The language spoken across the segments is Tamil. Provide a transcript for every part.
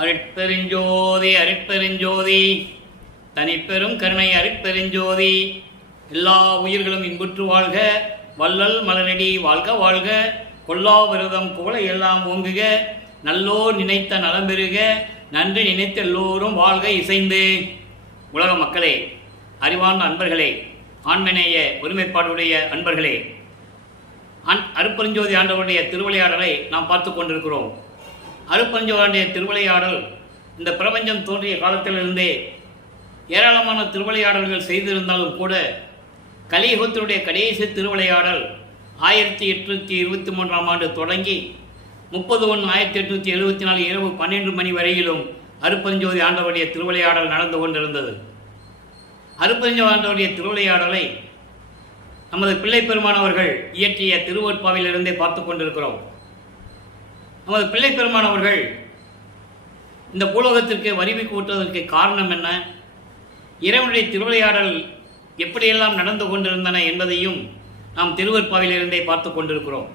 அருட்பெருஞ்சோதி அருட்பெருஞ்சோதி தனிப்பெரும் கருணை அருட்பெருஞ்சோதி. எல்லா உயிர்களும் இன்புற்று வாழ்க, வள்ளல் மலரடி வாழ்க வாழ்க, கொல்லா விரதம் புகழ எல்லாம் ஓங்குக, நல்லோர் நினைத்த நலம் பெறுக, நன்றி நினைத்த எல்லோரும் வாழ்க இசைந்து. உலக மக்களே, அறிவார்ந்த அன்பர்களே, ஆண்மநேய ஒருமைப்பாடுடைய அன்பர்களே, அருட்பெருஞ்சோதி ஆண்டவருடைய திருவிளையாடலை நாம் பார்த்து கொண்டிருக்கிறோம். அருட்பெருஞ்சோதியுடைய திருவிளையாடல் இந்த பிரபஞ்சம் தோன்றிய காலத்திலிருந்தே ஏராளமான திருவிளையாடல்கள் செய்திருந்தாலும் கூட கலியுகத்தினுடைய கடைசி திருவிளையாடல் 1823ஆம் ஆண்டு தொடங்கி 30/1/1874 இரவு 12 மணி வரையிலும் அருட்பெருஞ்சோதி ஆண்டவருடைய திருவிளையாடல் நடந்து கொண்டிருந்தது. அருட்பெருஞ்சோதி ஆண்டவருடைய திருவிளையாடலை நமது பிள்ளை பெருமானவர்கள் இயற்றிய திருவொற்பாவிலிருந்தே பார்த்து கொண்டிருக்கிறோம். நமது பிள்ளை பெருமானவர்கள் இந்த பூலோகத்திற்கு வரிமை கூட்டுவதற்கு காரணம் என்ன, இறைவனுடைய திருவிளையாடல் எப்படியெல்லாம் நடந்து கொண்டிருந்தன என்பதையும் நாம் திருவொற்பாவிலிருந்தே பார்த்து கொண்டிருக்கிறோம்.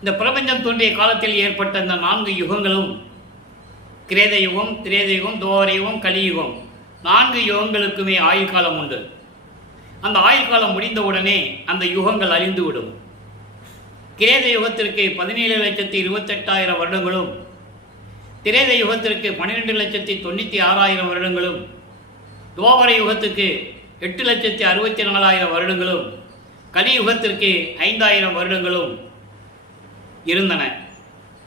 இந்த பிரபஞ்சம் தோன்றிய காலத்தில் ஏற்பட்ட இந்த 4 யுகங்களும் கிரேத யுகம், திரேத யுகம், துவாபர யுகம், கலியுகம், 4 யுகங்களுக்குமே ஆயுள் காலம் உண்டு. அந்த ஆயுள் காலம் முடிந்தவுடனே அந்த யுகங்கள் அழிந்துவிடும். கிரேத யுகத்திற்கு 17,28,000 வருடங்களும், திரேத யுகத்திற்கு 12,96,000 வருடங்களும், துவாபர யுகத்துக்கு 8,64,000 வருடங்களும், கலியுகத்திற்கு 5,000 வருடங்களும் இருந்தன.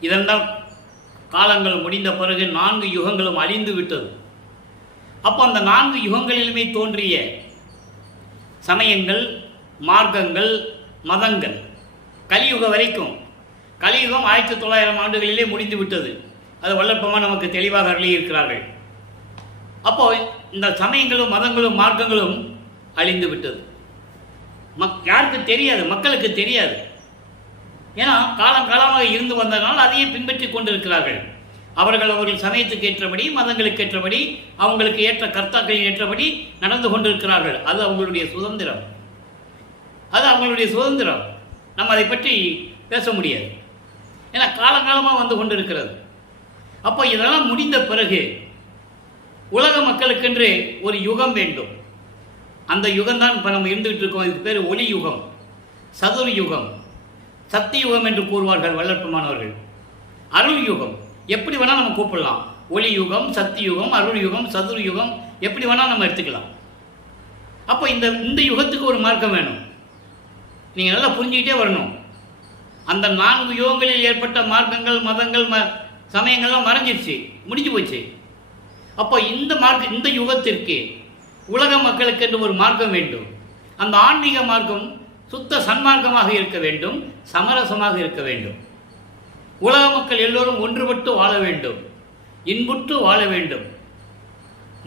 இதெல்லாம் காலங்கள் முடிந்த பிறகு 4 யுகங்களும் அழிந்து விட்டது. அப்போ அந்த 4 யுகங்களிலுமே தோன்றிய சமயங்கள், மார்க்கங்கள், மதங்கள் கலியுகம் வரைக்கும், கலியுகம் 1900 ஆண்டுகளிலே முடிந்து விட்டது. அது வல்லற்பமாக நமக்கு தெளிவாக அருளியிருக்கிறார்கள். அப்போ இந்த சமயங்களும் மதங்களும் மார்க்கங்களும் அழிந்து விட்டது. யாருக்கு தெரியாது, மக்களுக்கு தெரியாது. ஏன்னா காலங்காலமாக இருந்து வந்ததனால் அதையே பின்பற்றி கொண்டிருக்கிறார்கள். அவர்கள் சமயத்துக்கு ஏற்றபடி, மதங்களுக்கு ஏற்றபடி, அவங்களுக்கு ஏற்ற கர்த்தாக்களின் ஏற்றபடி நடந்து கொண்டிருக்கிறார்கள். அது அவங்களுடைய சுதந்திரம், அது அவங்களுடைய சுதந்திரம். நம்ம அதை பற்றி பேச முடியாது. ஏன்னா காலங்காலமாக வந்து கொண்டிருக்கிறது. அப்போ இதெல்லாம் முடிந்த பிறகு உலக மக்களுக்கென்று ஒரு யுகம் வேண்டும். அந்த யுகம்தான் இப்போ நம்ம இருந்துகிட்டு இருக்கோம். இதுக்கு பேர் ஒளி யுகம், சதுர் யுகம், சக்தி யுகம் என்று கூறுவார்கள் வல்லற்பமானவர்கள். அருள் யுகம் எப்படி வேணால் நம்ம கூப்பிடலாம். ஒளி யுகம், சக்தி யுகம், அருள் யுகம், சதுர் யுகம் எப்படி வேணால் நம்ம எடுத்துக்கலாம். அப்போ இந்த யுகத்துக்கு ஒரு மார்க்கம் வேணும். நீங்கள் நல்லா புரிஞ்சுக்கிட்டே வரணும். அந்த 4 யுகங்களில் ஏற்பட்ட மார்க்கங்கள், மதங்கள், சமயங்கள்லாம் மறைஞ்சிருச்சு, முடிஞ்சு போச்சு. அப்போ இந்த யுகத்திற்கு உலக மக்களுக்கு என்று ஒரு மார்க்கம் வேண்டும். அந்த ஆன்மீக மார்க்கம் சுத்த சன்மார்க்கமாக இருக்க வேண்டும், சமரசமாக இருக்க வேண்டும். உலக மக்கள் எல்லோரும் ஒன்றுபட்டு வாழ வேண்டும், இன்புற்று வாழ வேண்டும்.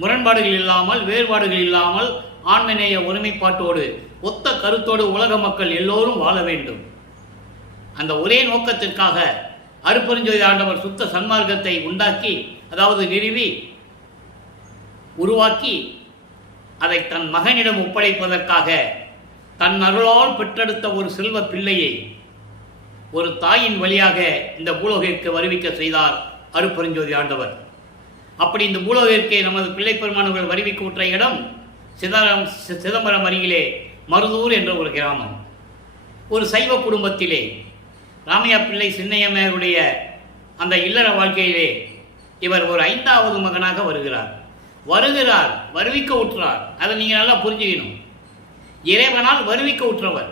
முரண்பாடுகள் இல்லாமல், வேறுபாடுகள் இல்லாமல், ஆண்மநேய ஒருமைப்பாட்டோடு, ஒத்த கருத்தோடு உலக மக்கள் எல்லோரும் வாழ வேண்டும். அந்த ஒரே நோக்கத்திற்காக அருட்பெருஞ்சோதி ஆண்டவர் சுத்த சன்மார்க்கத்தை உண்டாக்கி, அதாவது நிறுவி, உருவாக்கி, அதை தன் மகனிடம் ஒப்படைப்பதற்காக தன் அருளால் பெற்றெடுத்த ஒரு செல்வ பிள்ளையை ஒரு தாயின் வழியாக இந்த பூலோகிற்கு வருவிக்க செய்தார் அருட்பெருஞ்சோதி ஆண்டவர். அப்படி இந்த பூலோகிற்கே நமது பிள்ளை பெருமானவர்கள் வருவிக்க உற்ற இடம் சிதம்பரம் அருகிலே மருதூர் என்ற ஒரு கிராமம். ஒரு சைவ குடும்பத்திலே ராமையா பிள்ளை சின்னையம்மையருடைய அந்த இல்லற வாழ்க்கையிலே இவர் ஒரு 5வது மகனாக வருகிறார். வருவிக்க உற்றார். அதை நீங்கள் நல்லா புரிஞ்சுக்கணும். இறைவனால் வருவிக்க உற்றவர்.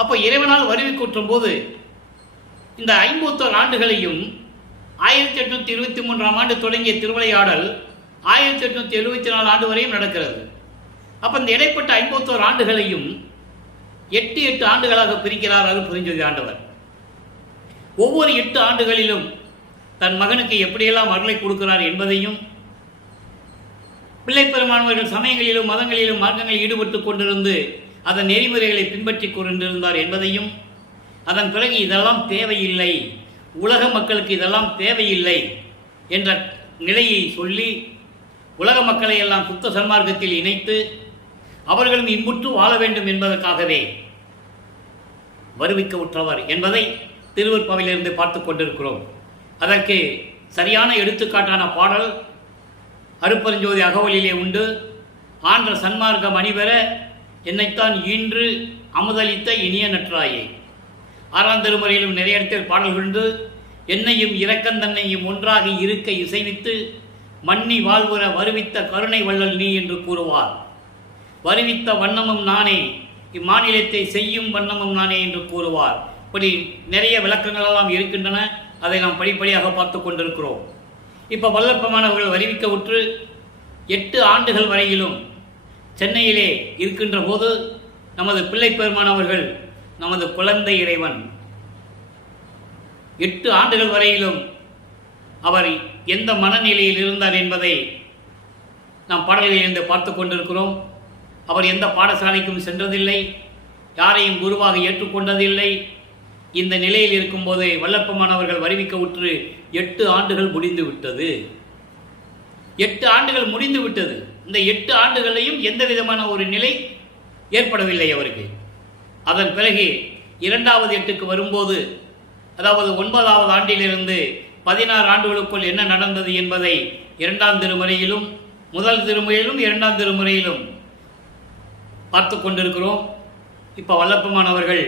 அப்போ இறைவனால் வருவிக்க உற்றும் போது இந்த 51 ஆண்டுகளையும் 1823ஆம் ஆண்டு தொடங்கிய திருவிளையாடல் 1874 ஆண்டு வரையும் நடக்கிறது. அப்போ இந்த இடைப்பட்ட 51 ஆண்டுகளையும் 8 ஆண்டுகளாக பிரிக்கிறார் அருட்பெருஞ்சோதி ஆண்டவர். ஒவ்வொரு 8 ஆண்டுகளிலும் தன் மகனுக்கு எப்படியெல்லாம் அருளை கொடுக்கிறார் என்பதையும், பிள்ளை பெருமானவர்கள் சமயங்களிலும் மதங்களிலும் மார்க்கங்களில் ஈடுபட்டு கொண்டிருந்து அதன் நெறிமுறைகளை பின்பற்றி கொண்டிருந்தார் என்பதையும், அதன் பிறகு இதெல்லாம் தேவையில்லை, உலக மக்களுக்கு இதெல்லாம் தேவையில்லை என்ற நிலையை சொல்லி உலக மக்களை எல்லாம் சுத்த சன்மார்க்கத்தில் இணைத்து அவர்களும் இன்புற்று வாழ வேண்டும் என்பதற்காகவே வருவிக்க உற்றவர் என்பதை திருவொற்பாவிலிருந்து பார்த்து கொண்டிருக்கிறோம். அதற்கு சரியான எடுத்துக்காட்டான பாடல் அருப்பெருஞ்சோதி அகவலிலே உண்டு. ஆன்ற சன்மார்க்கம் அணிபெற என்னைத்தான் ஈன்று அமுதளித்த இனிய நற்றாயே. 6ஆம் திருமுறையிலும் நிறைய இடத்தில் பாடல்கள் உண்டு. என்னையும் இரக்கந்தன்னையும் ஒன்றாக இருக்க இசைவித்து மன்னி வாழ்வுற வருவித்த கருணை வள்ளல் நீ என்று கூறுவார். வருவித்த வண்ணமும் நானே, இம்மாநிலத்தை செய்யும் வண்ணமும் நானே என்று கூறுவார். இப்படி நிறைய விளக்கங்கள் எல்லாம் இருக்கின்றன. அதை நாம் படிப்படியாக பார்த்து கொண்டிருக்கிறோம். இப்போ வல்லற்பமானவர்கள் வருவிக்க உற்று 8 ஆண்டுகள் வரையிலும் சென்னையிலே இருக்கின்ற போது நமது பிள்ளை பெருமானவர்கள் நமது குழந்தை இறைவன் 8 ஆண்டுகள் வரையிலும் அவர் எந்த மனநிலையில் இருந்தார் என்பதை நாம் பாடல்களிலிருந்து பார்த்து கொண்டிருக்கிறோம். அவர் எந்த பாடசாலைக்கும் சென்றதில்லை, யாரையும் குருவாக ஏற்றுக்கொண்டதில்லை. இந்த நிலையில் இருக்கும்போது வல்லப்பமானவர்கள் வருவிக்க உற்று 8 ஆண்டுகள் முடிந்து விட்டது. 8 ஆண்டுகள் முடிந்து விட்டது. இந்த 8 ஆண்டுகளையும் எந்த விதமான ஒரு நிலை ஏற்படவில்லை அவருக்கு. அதன் பிறகு 2வது 8க்கு வரும்போது, அதாவது 9வது ஆண்டிலிருந்து 16 ஆண்டுகளுக்குள் என்ன நடந்தது என்பதை 2ஆம் திருமுறையிலும் முதல் திருமுறையிலும் 2ஆம் திருமுறையிலும் பார்த்து கொண்டிருக்கிறோம். இப்போ வல்லப்பமானவர்கள்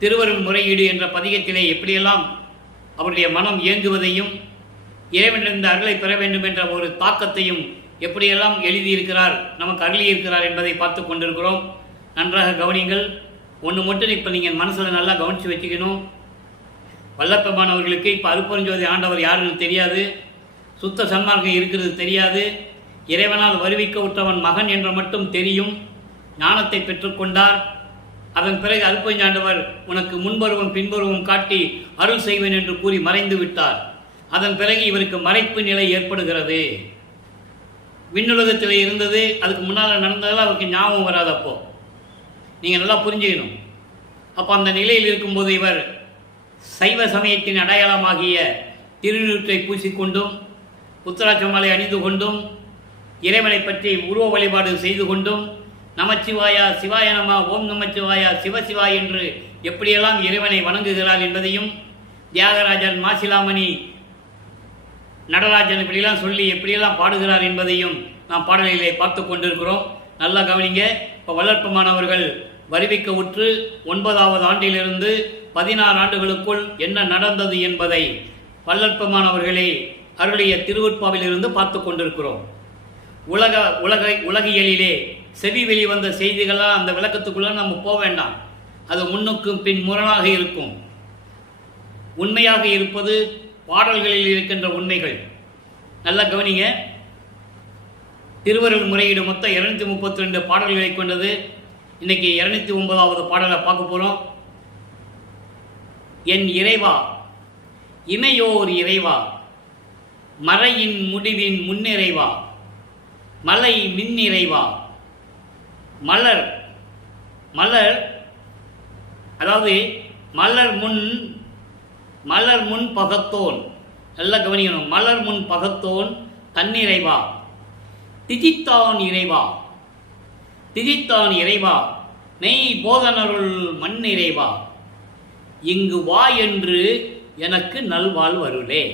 திருவருள் முறையீடு என்ற பதிகத்திலே எப்படியெல்லாம் அவருடைய மனம் இயங்குவதையும் இறைவனிலிருந்து அருளை பெற வேண்டும் என்ற ஒரு தாக்கத்தையும் எப்படியெல்லாம் எழுதியிருக்கிறார், நமக்கு அருளியிருக்கிறார் என்பதை பார்த்து கொண்டிருக்கிறோம். நன்றாக கவனிங்கள். ஒன்று மட்டும் இப்போ நீங்கள் மனசில் நல்லா கவனித்து வச்சுக்கணும். வல்லப்பமானவர்களுக்கு இப்போ அருப்பெருஞ்சோதி ஆண்டவர் யாருன்னு தெரியாது, சுத்த சன்மார்க்கம் இருக்கிறது தெரியாது. இறைவனால் வருவிக்க உற்றவன் மகன் என்று மட்டும் தெரியும். ஞானத்தை பெற்றுக்கொண்டார். அதன் பிறகு அருப்பெருஞ்சாண்டவர் உனக்கு முன்பருவம் பின்பருவம் காட்டி அருள் செய்வேன் என்று கூறி மறைந்து விட்டார். அதன் பிறகு இவருக்கு மறைப்பு நிலை ஏற்படுகிறது. விண்ணுலகத்தில் இருந்தது, அதுக்கு முன்னால் நடந்ததெல்லாம் அவருக்கு ஞாபகம் வராது. அப்போ நீங்கள் நல்லா புரிஞ்சுக்கணும். அப்போ அந்த நிலையில் இருக்கும்போது இவர் சைவ சமயத்தின் அடையாளமாகிய திருநீற்றை பூசிக்கொண்டும் உத்தராட்ச மாலை அணிந்து கொண்டும் இறைவனை பற்றி உருவ வழிபாடு செய்து கொண்டும் நமச்சிவாயா சிவாய நம ஓம் நமச்சிவாயா சிவசிவா என்று எப்படியெல்லாம் இறைவனை வணங்குகிறார் என்பதையும், தியாகராஜன் மாசிலாமணி நடராஜன் இப்படியெல்லாம் சொல்லி எப்படியெல்லாம் பாடுகிறார் என்பதையும் நாம் பாடலிலே பார்த்து கொண்டிருக்கிறோம். நல்லா கவனிங்க. இப்போ வல்லற்பமானவர்கள் வருவிக்க உற்று 9வது ஆண்டிலிருந்து 16 ஆண்டுகளுக்குள் என்ன நடந்தது என்பதை வல்லற்பமானவர்களே அருளிய திருவற்பாவிலிருந்து பார்த்து கொண்டிருக்கிறோம். உலகியலிலே செவி வெளிவந்த செய்திகளாக அந்த விளக்கத்துக்குள்ள நம்ம போக வேண்டாம். அது முன்னுக்கும் பின் முரணாக இருக்கும். உண்மையாக இருப்பது பாடல்களில் இருக்கின்ற உண்மைகள். நல்லா கவனிங்க. திருவருள் முறையீடு மொத்தம் 232 பாடல்களை கொண்டது. இன்னைக்கு 209வது பாடலை பார்க்க போகிறோம். என் இறைவா, இமையோர் இறைவா, மறையின் முடிவின் முன்னிறைவா, மலை மின்னிறைவா, மலர் மலர் அதாவது மலர் முன் பகத்தோன். நல்லா கவனிக்கணும். மலர் முன் பகத்தோன் தன்னிறைவா, திதித்தான் இறைவா, திதித்தான் இறைவா, நெய் போதனருள் மண் இறைவா, இங்கு வா என்று எனக்கு நல்வாழ்வருளே.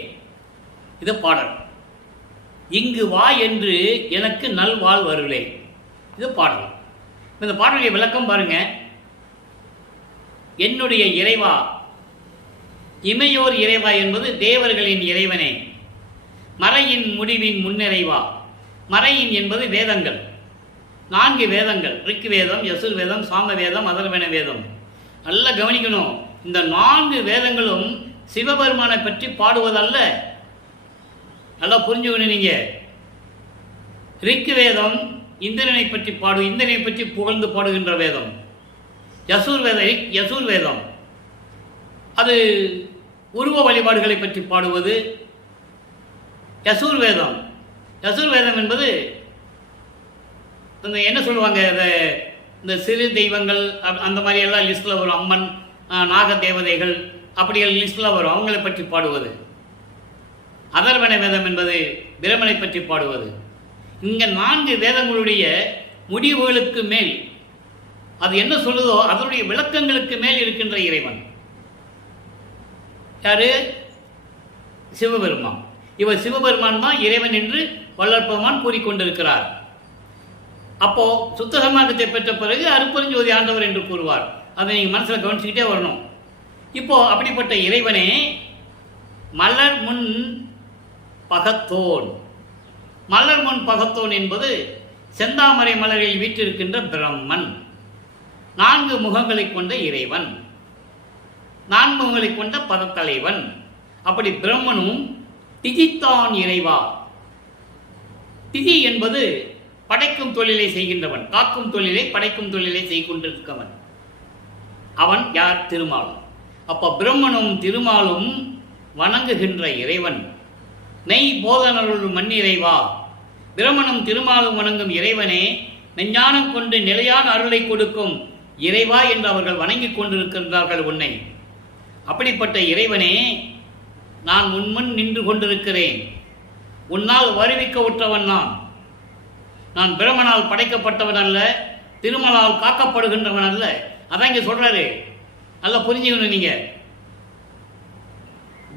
இது பாடல். இங்கு வா என்று எனக்கு நல்வாழ்வருளே. இது பாடல். இந்த பாடலுடைய விளக்கம் பாருங்க. என்னுடைய இறைவா, இமையோர் இறைவா என்பது தேவர்களின் இறைவனே. மறையின் முடிவின் முன்னிறைவா. மறையின் என்பது வேதங்கள், 4 வேதங்கள். ரிக் வேதம், யசுர் வேதம், சாம வேதம், அதர்வன வேதம். நல்லா கவனிக்கணும். இந்த 4 வேதங்களும் சிவபெருமானை பற்றி பாடுவதல்ல. நல்லா புரிஞ்சுக்கணும் நீங்க. ரிக் வேதம் இந்திரனை பற்றி இந்திரனை பற்றி புகழ்ந்து பாடுகின்ற வேதம். யசூர் வேதம் அது உருவ வழிபாடுகளை பற்றி பாடுவது. யசூர் வேதம் என்பது என்ன சொல்லுவாங்க, இந்த சிறு தெய்வங்கள் அந்த மாதிரி எல்லாம் லிஸ்டில் வரும். அம்மன், நாக தேவதைகள் அப்படிகள் லிஸ்டில் வரும். அவங்களை பற்றி பாடுவது. அதர்வன வேதம் என்பது பிரமனை பற்றி பாடுவது. இங்கே 4 வேதங்களுடைய முடிவுகளுக்கு மேல் அது என்ன சொல்லுதோ அதனுடைய விளக்கங்களுக்கு மேல் இருக்கின்ற இறைவன் யாரு? சிவபெருமான். இவர் சிவபெருமான் தான் இறைவன் என்று வள்ளற்பெருமான் கூறிக்கொண்டிருக்கிறார். அப்போ சுத்த சன்மார்க்கத்தை பெற்ற பிறகு அருட்பெருஞ்சோதி ஆண்டவர் என்று கூறுவார். அதை நீங்கள் மனசில் கவனிச்சுக்கிட்டே வரணும். இப்போ அப்படிப்பட்ட இறைவனே மலர் முன் பகத்தோன். மலர் முன் பகத்தோன் என்பது செந்தாமரை மலரில் வீற்றிருக்கின்ற பிரம்மன். 4 முகங்களை கொண்ட இறைவன், 4 முகங்களை கொண்ட பதத்தலைவன். அப்படி பிரம்மனும் திதித்தான் இறைவா. திதி என்பது படைக்கும் தொழிலை செய்கின்றவன், காக்கும் தொழிலை படைக்கும் தொழிலை செய்கின்றிருக்கவன். அவன் யார்? திருமாலும். அப்ப பிரம்மனும் திருமாலும் வணங்குகின்ற இறைவன் நெய் போதனருள் மண்ணிறைவா. பிரம்மனும் திருமாலும் வணங்கும் இறைவனே மெஞ்ஞானம் கொண்டு நிலையான அருளை கொடுக்கும் இறைவா என்று அவர்கள் வணங்கிக் கொண்டிருக்கின்றார்கள் உன்னை. அப்படிப்பட்ட இறைவனே, நான் உன்முன் நின்று கொண்டிருக்கிறேன். உன்னால் வருவிக்க உற்றவன் நான். நான் பிரம்மனால் படைக்கப்பட்டவன் அல்ல, திருமலால் காக்கப்படுகின்றவன் அல்ல. அதான் இங்க சொல்றாரு. நல்லா புரிஞ்சுக்கணும் நீங்க.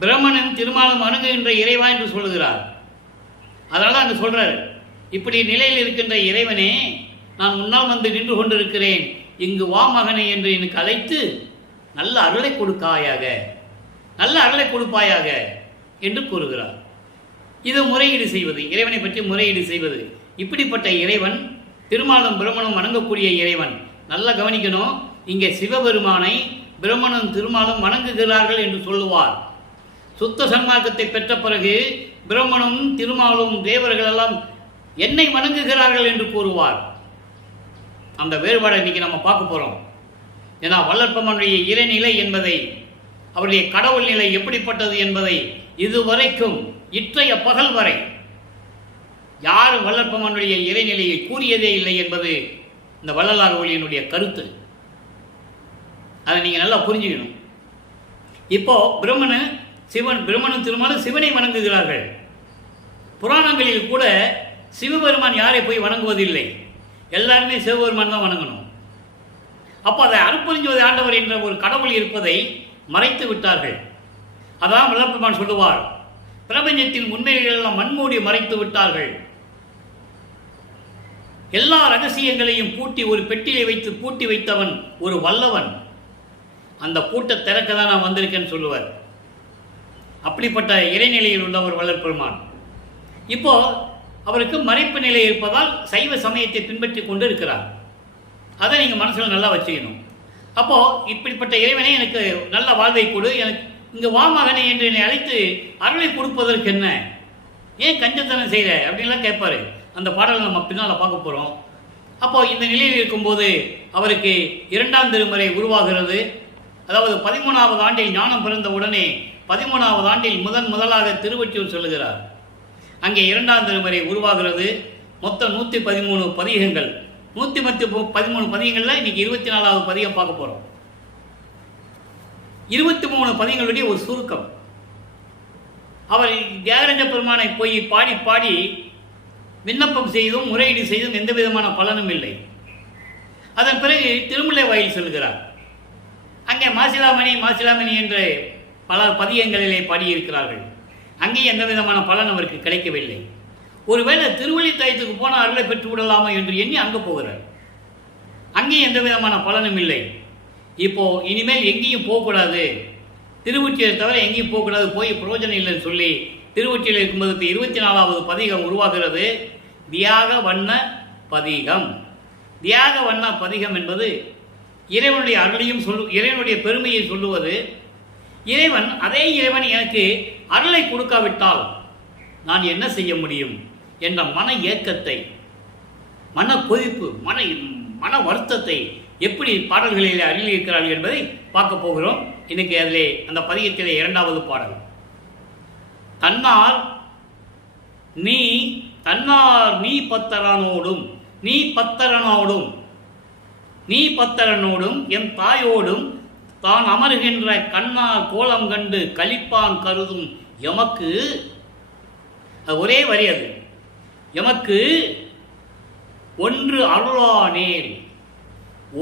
பிரம்மனும் திருமாலும் வணங்குகின்ற இறைவா என்று சொல்லுகிறார். அதனால அங்க சொல்றாரு, இப்படி நிலையில் இருக்கின்ற இறைவனே, நான் முன்னால் வந்து நின்று கொண்டிருக்கிறேன். இங்கு வா மகனை என்று எனக்கு அழைத்து நல்ல அருளை கொடுக்காயாக, நல்ல அருளை கொடுப்பாயாக என்று கூறுகிறார். இது முறையீடு செய்வது, இறைவனை பற்றி முறையீடு செய்வது. இப்படிப்பட்ட இறைவன் திருமாலும் பிரம்மனும் வணங்கக்கூடிய இறைவன். நல்லா கவனிக்கணும். இங்கே சிவபெருமானை பிரம்மனும் திருமாலும் வணங்குகிறார்கள் என்று சொல்லுவார். சுத்த சன்மார்க்கத்தை பெற்ற பிறகு பிரம்மனும் திருமாலும் தேவர்கள் எல்லாம் என்னை வணங்குகிறார்கள் என்று கூறுவார். அந்த வேறுபாடை இன்னைக்கு நம்ம பார்க்க போறோம். ஏன்னா வள்ளற்பெருமானுடைய இறைநிலை என்பதை, அவருடைய கடவுள் நிலை எப்படிப்பட்டது என்பதை இதுவரைக்கும் இற்றைய பகல் வரை யாரும் வள்ளற்பெருமானுடைய இறைநிலையை கூறியதே இல்லை என்பது இந்த வள்ளலார் ஒளியினுடைய கருத்து. அதை நீங்க நல்லா புரிஞ்சுக்கணும். இப்போ பிரம்மனும் திருமாலும் சிவனை வணங்குகிறார்கள். புராணங்களில் கூட சிவபெருமான் யாரை போய் வணங்குவதில்லை, எல்லாருமே சிவபெருமான் தான் வணங்கணும். அப்போ அதை அருட்பெருஞ்சோதி ஆண்டவர் என்ற ஒரு கடவுள் இருப்பதை மறைத்து விட்டார்கள். அதான் வள்ளற்பெருமான் சொல்லுவார், பிரபஞ்சத்தின் உண்மைகள் எல்லாம் மண்மூடி மறைத்து விட்டார்கள். எல்லா ரகசியங்களையும் பூட்டி ஒரு பெட்டியை வைத்து பூட்டி வைத்தவன் ஒரு வல்லவன். அந்த பூட்டை திறக்க தான் நான் வந்திருக்கேன்னு சொல்லுவார். அப்படிப்பட்ட இறைநிலையில் உள்ளவர் வள்ளற்பெருமான். இப்போ அவருக்கு மறைப்பு நிலை இருப்பதால் சைவ சமயத்தை பின்பற்றி கொண்டு இருக்கிறார். அதை நீங்கள் மனசில் நல்லா வச்சுக்கணும். அப்போ இப்படிப்பட்ட இறைவனே எனக்கு நல்ல வாழ்வை கொடு, எனக்கு இங்கே வா மகனை என்று என்னை அழைத்து அருளை கொடுப்பதற்கு என்ன, ஏன் கஞ்சத்தனம் செய்கிற அப்படின்லாம் கேட்பாரு. அந்த பாடலை நம்ம பின்னால் பார்க்க போகிறோம். அப்போ இந்த நிலையில் இருக்கும்போது அவருக்கு 2ஆம் திருமுறை உருவாகிறது. அதாவது 13வது ஆண்டில் ஞானம் பிறந்த உடனே 13வது ஆண்டில் முதலாக திருவொற்றியூர் சொல்லுகிறார். அங்கே 2ஆம் திருமுறை உருவாகிறது. மொத்தம் 113 பதிகங்கள். 113 பதிகங்களில் இன்னைக்கு 24வது பதிகம் பார்க்க போகிறோம். 23 பதிகங்களுடைய ஒரு சுருக்கம். அவர் தியாகராஜ பெருமானை போய் பாடி பாடி விண்ணப்பம் செய்தும் முறையீடு செய்தும் எந்த விதமான பலனும் இல்லை. அதன் பிறகு திருமுல்லை வாயில் செல்கிறார். அங்கே மாசிலாமணி என்று பல பதிகங்களிலே பாடியிருக்கிறார்கள். அங்கே எந்த விதமான பலன் அவருக்கு கிடைக்கவில்லை. ஒருவேளை திருவள்ளித்தாயத்துக்கு போன அருளை பெற்று விடலாமா என்று எண்ணி அங்கே போகிறார். அங்கே எந்த விதமான பலனும் இல்லை. இப்போ இனிமேல் எங்கேயும் போகக்கூடாது, திருவொற்றியை தவிர எங்கேயும் போகக்கூடாது, போய் பிரயோஜனம் இல்லைன்னு சொல்லி திருவொற்றியில் இருக்கும்போது 24வது பதிகம் உருவாகிறது. தியாக வண்ண பதிகம். தியாக வண்ண பதிகம் என்பது இறைவனுடைய அருளையும் இறைவனுடைய பெருமையை சொல்லுவது. இறைவன், அதே இறைவன் எனக்கு அருளை கொடுக்காவிட்டால் நான் என்ன செய்ய முடியும் என்ற மன ஏக்கத்தை, மன கொதிப்பு, மன வருத்தத்தை எப்படி பாடல்களிலே அருளியிருக்கிறார்கள் என்பதை பார்க்க போகிறோம். இன்னைக்கு அதிலே அந்த பதிகத்திலே 2வது பாடல். தன்னார் நீ பத்தரனோடும் என் தாயோடும் தான் அமர்கின்ற கண்ணார் கோலம் கண்டு கலிப்பான் கருதும் எமக்கு, ஒரே வரி அது, எமக்கு ஒன்று அருளானேல்,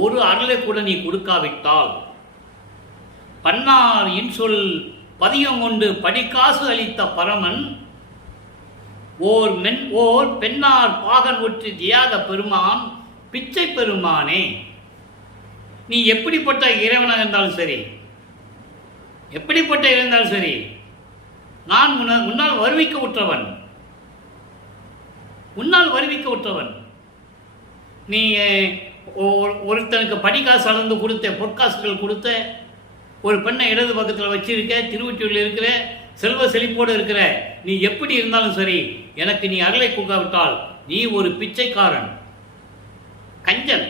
ஒரு அருளை கூட நீ கொடுக்காவிட்டால், பன்னார் இன்சொல் பதியம் கொண்டு படிக்காசு அளித்த பரமன் ஓர் பெண்ணார் பாகன் ஒற்றி தியாக பெருமான் பிச்சை பெருமானே. நீ எப்படிப்பட்ட இறைவனாக இருந்தாலும் சரி, எப்படிப்பட்ட இருந்தாலும் சரி, நான் உன்னால் வருவிக்க உற்றவன், உன்னால் வருவிக்க உற்றவன். நீ ஒருத்தனுக்கு படிக்காசு அளந்து கொடுத்த, பொற்காசுகள் கொடுத்த, ஒரு பெண்ணை இடது பக்கத்தில் வச்சிருக்க, திருவொற்றியூரில் இருக்கிற, செல்வ செழிப்போடு இருக்கிற, நீ எப்படி இருந்தாலும் சரி, எனக்கு நீ அருளை கொடுக்காவிட்டால் நீ ஒரு பிச்சைக்காரன், கஞ்சன்.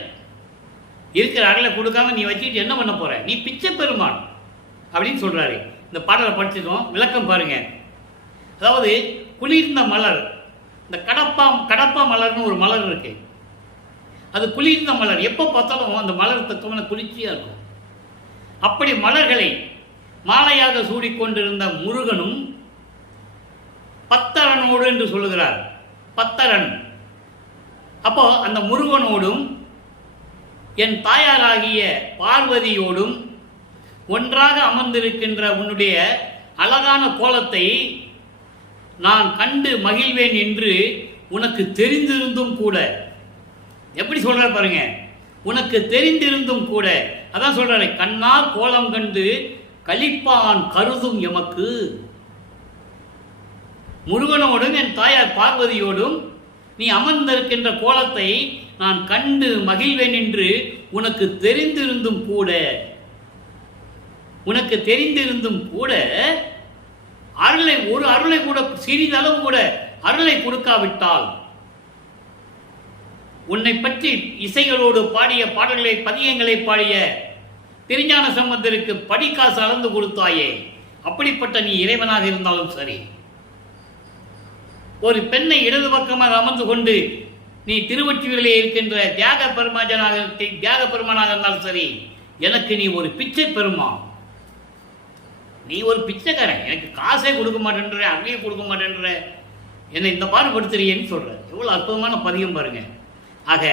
இருக்கிற அருளை கொடுக்காம நீ வச்சுக்கிட்டு என்ன பண்ண போற? நீ பிச்சை பெருமான் அப்படின்னு சொல்றாரு. இந்த பாடலை படிச்சிட்டோம், விளக்கம் பாருங்க. அதாவது குளிர்ந்த மலர், இந்த கடப்பா மலர்னு ஒரு மலர் இருக்கு, அது குளிர்ந்த மலர். எப்போ பார்த்தாலும் அந்த மலர் தக்கமான குளிர்ச்சியா இருக்கும். அப்படி மலர்களை மாலையாக சூடிக்கொண்டிருந்த முருகனும் பத்தரனோடு என்று சொல்லுகிறார். பத்தரன். அப்போ அந்த முருகனோடும் என் தாயாராகிய பார்வதியோடும் ஒன்றாக அமர்ந்திருக்கின்ற உன்னுடைய அழகான கோலத்தை நான் கண்டு மகிழ்வேன் என்று உனக்கு தெரிந்திருந்தும் கூட. எப்படி சொல்ற பாருங்க, உனக்கு தெரிந்திருந்தும் கூட. அதான் சொல்றாரு, கண்ணால் கோலம் கண்டு கலிப்பான் கருதும் எமக்கு. முருகனோடும் என் தாயார் பார்வதியோடும் நீ அமர்ந்திருக்கின்ற கோலத்தை நான் கண்டு மகிழ்வேன் என்று உனக்கு தெரிந்திருந்தும் கூட, உனக்கு தெரிந்திருந்தும் கூட அருளை, ஒரு அருளை கூட, சிறிதளவு கூட அருளை கொடுக்காவிட்டால், உன்னை பற்றி இசைகளோடு பாடிய பாடல்களை, பதியங்களை பாடிய திருஞான சம்பந்தருக்கு படிக்காசு அளந்து கொடுத்தாயே, அப்படிப்பட்ட நீ இறைவனாக இருந்தாலும் சரி, ஒரு பெண்ணை இடது பக்கமாக அமர்ந்து கொண்டு நீ திருவொற்றியூரிலே இருக்கின்ற தியாக பெருமானாக இருந்தாலும் சரி, எனக்கு நீ ஒரு பிச்சை பெருமான், நீ ஒரு பிச்சைக்காரன். எனக்கு காசே கொடுக்க மாட்டேன்ற, அங்கேயே கொடுக்க மாட்டேன்ற, என்னை இந்த பாடுபடுத்துறியேன்னு சொல்ற. எவ்வளவு அற்புதமான பதியம் பாருங்க. ஆக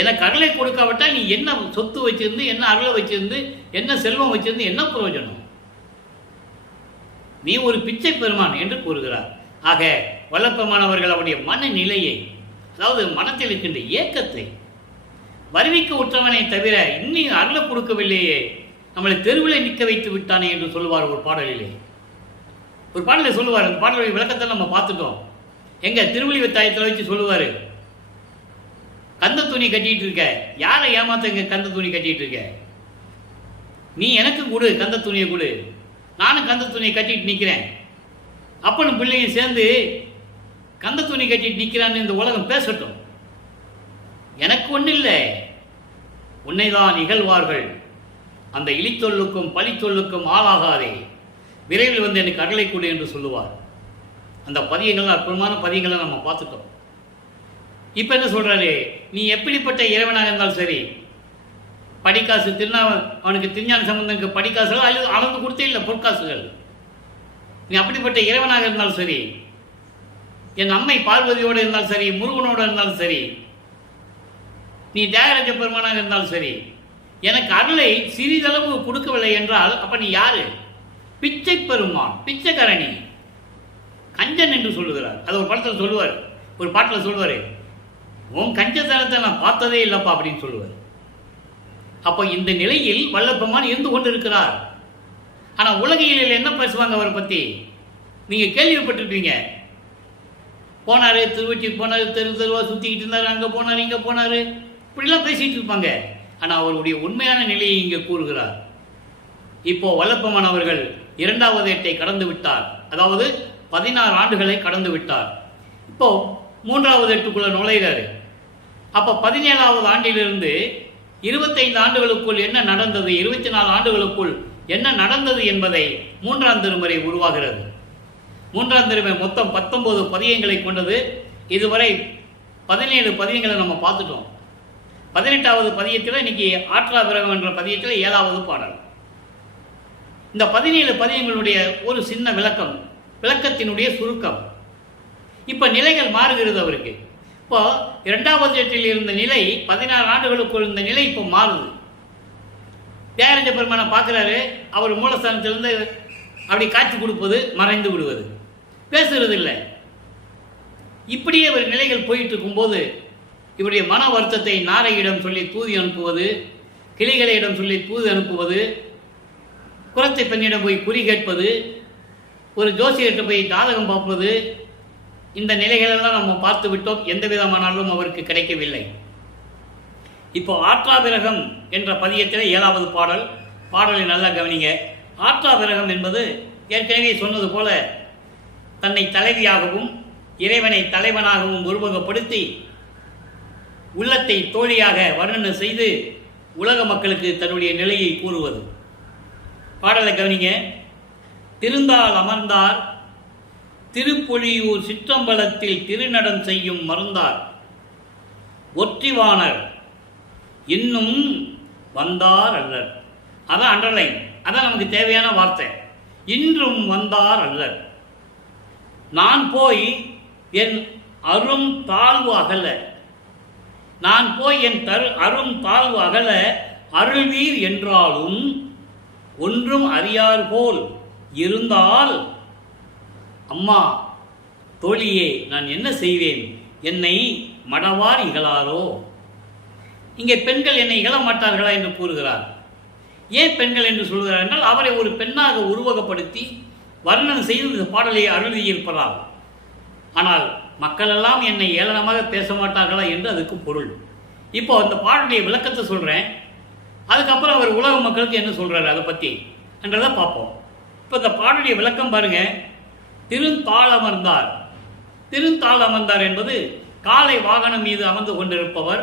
எனக்கு அருளை கொடுக்காவிட்டால் நீ என்ன சொத்து வச்சிருந்து, என்ன அருளை வச்சிருந்து, என்ன செல்வம் வச்சிருந்து என்ன பிரயோஜனம்? நீ ஒரு பிச்சை பெருமான் என்று கூறுகிறார். ஆக வல்லப்பெருமானவர்கள் அவருடைய மனநிலையை, அதாவது மனத்தில் இருக்கின்ற ஏக்கத்தை, வருவிக்க உற்றவனை தவிர இன்னும் அருளை கொடுக்கவில்லையே, நம்மளை தெருவில் நிற்க வைத்து விட்டானே என்று சொல்லுவார் ஒரு பாடலிலே. ஒரு பாடலை சொல்லுவார். அந்த பாடலுடைய விளக்கத்தை நம்ம பார்த்துட்டோம். எங்க திருவள்ளுவ தாயத்தில் வச்சு சொல்லுவார், கந்த துணி கட்டிட்டு இருக்க, யாரை ஏமாத்த இங்க கந்த துணி கட்டிட்டு இருக்க? நீ எனக்கு கொடு, கந்த துணியை கொடு, நானும் கந்த துணியை கட்டிட்டு நிற்கிறேன். அப்பனும் பிள்ளையும் சேர்ந்து கந்த துணி கட்டிட்டு நிற்கிறான்னு இந்த உலகம் பேசட்டும். எனக்கு ஒன்றும் இல்லை, உன்னைதான் இகழ்வார்கள், அந்த இழிச்சொல்லுக்கும் பழிச்சொல்லுக்கும் ஆளாகாதே, விரைவில் வந்து எனக்கு அருளை கொடு என்று சொல்லுவார். அந்த பதியங்கள், அற்புதமான பதியங்களை நம்ம பார்த்துட்டோம். இப்போ என்ன சொல்றாரு, நீ எப்படிப்பட்ட இறைவனாக இருந்தாலும் சரி, படிக்காசு அவனுக்கு திருஞான சம்பந்தனுக்கு படிக்காசுகள் அளந்து கொடுத்தே இல்லை, பொற்காசுகள். நீ அப்படிப்பட்ட இறைவனாக இருந்தாலும் சரி, என் அம்மை பார்வதியோடு இருந்தாலும் சரி, முருகனோடு இருந்தாலும் சரி, நீ தியாகராஜ பெருமானாக இருந்தாலும் சரி, எனக்கு அருளை சிறிதளவு கொடுக்கவில்லை என்றால் அப்ப நீ யாரு? பிச்சை பெருமான், பிச்சைக்காரணி, கஞ்சன் என்று சொல்லுகிறார். அது ஒரு படத்தில் சொல்லுவார், ஒரு பாட்டில் சொல்லுவார், உன் கஞ்சத்தனத்தை நான் பார்த்ததே இல்லப்பா அப்படின்னு சொல்லுவார். அப்போ இந்த நிலையில் வல்லப்பெருமான் இருந்து கொண்டிருக்கிறார். ஆனால் உலகியலில் என்ன பேசுவாங்க அவரை பற்றி? நீங்கள் கேள்விப்பட்டிருப்பீங்க. போனார், திருவொற்றியூர் போனார், தெருவா சுற்றிக்கிட்டு இருந்தார், அங்கே போனார், இங்கே போனார், இப்படிலாம் பேசிகிட்டு இருப்பாங்க. ஆனால் அவருடைய உண்மையான நிலையை இங்கே கூறுகிறார். இப்போ வல்லப்பெருமான் அவர்கள் 2வது எட்டை கடந்து விட்டார், அதாவது 16 ஆண்டுகளை கடந்து விட்டார். இப்போ 3வது எட்டுக்குள்ள நுழைகிறாரு. அப்போ 17வது ஆண்டிலிருந்து 25 ஆண்டுகளுக்குள் என்ன நடந்தது, 24 ஆண்டுகளுக்குள் என்ன நடந்தது என்பதை 3ஆம் திருமுறை உருவாகிறது. 3ஆம் திருமுறை மொத்தம் 19 பதியங்களை கொண்டது. இதுவரை 17 பதியங்களை நம்ம பார்த்துட்டோம். 18வது பதியத்தில் இன்னைக்கு ஆற்றா விரகம் என்ற பதியத்தில் 7வது பாடல். இந்த 17 பதியங்களுடைய ஒரு சின்ன விளக்கத்தினுடைய சுருக்கம். இப்ப நிலைகள் மாறுகிறது அவருக்கு. இப்போ 2வது எட்டில் இருந்த நிலை 16 ஆண்டுகளுக்குள் இருந்த நிலை இப்போ மாறுது. தியாகராஜ பெருமானை பார்க்குறாரு. அவர் மூலஸ்தானத்திலிருந்து அப்படி காட்சி கொடுப்பது, மறைந்து விடுவது, பேசுறது இல்லை. இப்படியே ஒரு நிலைகள் போயிட்டு இருக்கும்போது இவருடைய மன வருத்தத்தை நாரையிடம் சொல்லி தூதி அனுப்புவது, கிளிகளிடம் சொல்லி தூது அனுப்புவது, குரத்தை பெண்ணிடம் போய் குறி கேட்பது, ஒரு ஜோசியர்கிட்ட போய் ஜாதகம் பார்ப்பது, இந்த நிலைகளெல்லாம் நம்ம பார்த்து விட்டோம். எந்த விதமானாலும் அவருக்கு கிடைக்கவில்லை. இப்போ ஆற்றாவிரகம் என்ற பதியத்தில் 7வது பாடலை நல்லா கவனிங்க. ஆற்றாவிரகம் என்பது ஏற்கனவே சொன்னது போல தன்னை தலைவியாகவும் இறைவனை தலைவனாகவும் உருவகப்படுத்தி உள்ளத்தை தோழியாக வர்ணனை செய்து உலக மக்களுக்கு தன்னுடைய நிலையை கூறுவது. பாடலை கவனிங்க. திருந்தால் அமர்ந்தார் திருப்பொழியூர் சிற்றம்பலத்தில் திருநடம் செய்யும் மருந்தார் ஒற்றிவாணர் இன்னும் வந்தார் அல்லர். அதான் அண்டர்லைன், அதான் நமக்கு தேவையான வார்த்தை. இன்றும் வந்தார் அல்லர். நான் போய் என் அரும் தாழ்வு அகல, நான் போய் என் அரும் தாழ்வு அகல அருள்வீர் என்றாலும் ஒன்றும் அறியார் போல் இருந்தால் அம்மா தோழியே நான் என்ன செய்வேன், என்னை மடவார் இகழாரோ. இங்கே பெண்கள் என்னை இகழ மாட்டார்களா என்று கூறுகிறார். ஏன் பெண்கள் என்று சொல்கிறார் என்றால் அவரை ஒரு பெண்ணாக உருவகப்படுத்தி வர்ணனை செய்து இந்த பாடலை அருளியிருப்பதால். ஆனால் மக்களெல்லாம் என்னை ஏளனமாக பேச மாட்டார்களா என்று அதுக்கு பொருள். இப்போ அந்த பாடலுடைய விளக்கத்தை சொல்கிறேன். அதுக்கப்புறம் அவர் உலக மக்களுக்கு என்ன சொல்கிறார் அதை பற்றி என்றதை பார்ப்போம். இப்போ இந்த பாடலுடைய விளக்கம் பாருங்கள். திருந்தாள் அமர்ந்தார். திருந்தாள் அமர்ந்தார் என்பது காலை வாகனம் மீது அமர்ந்து கொண்டிருப்பவர்.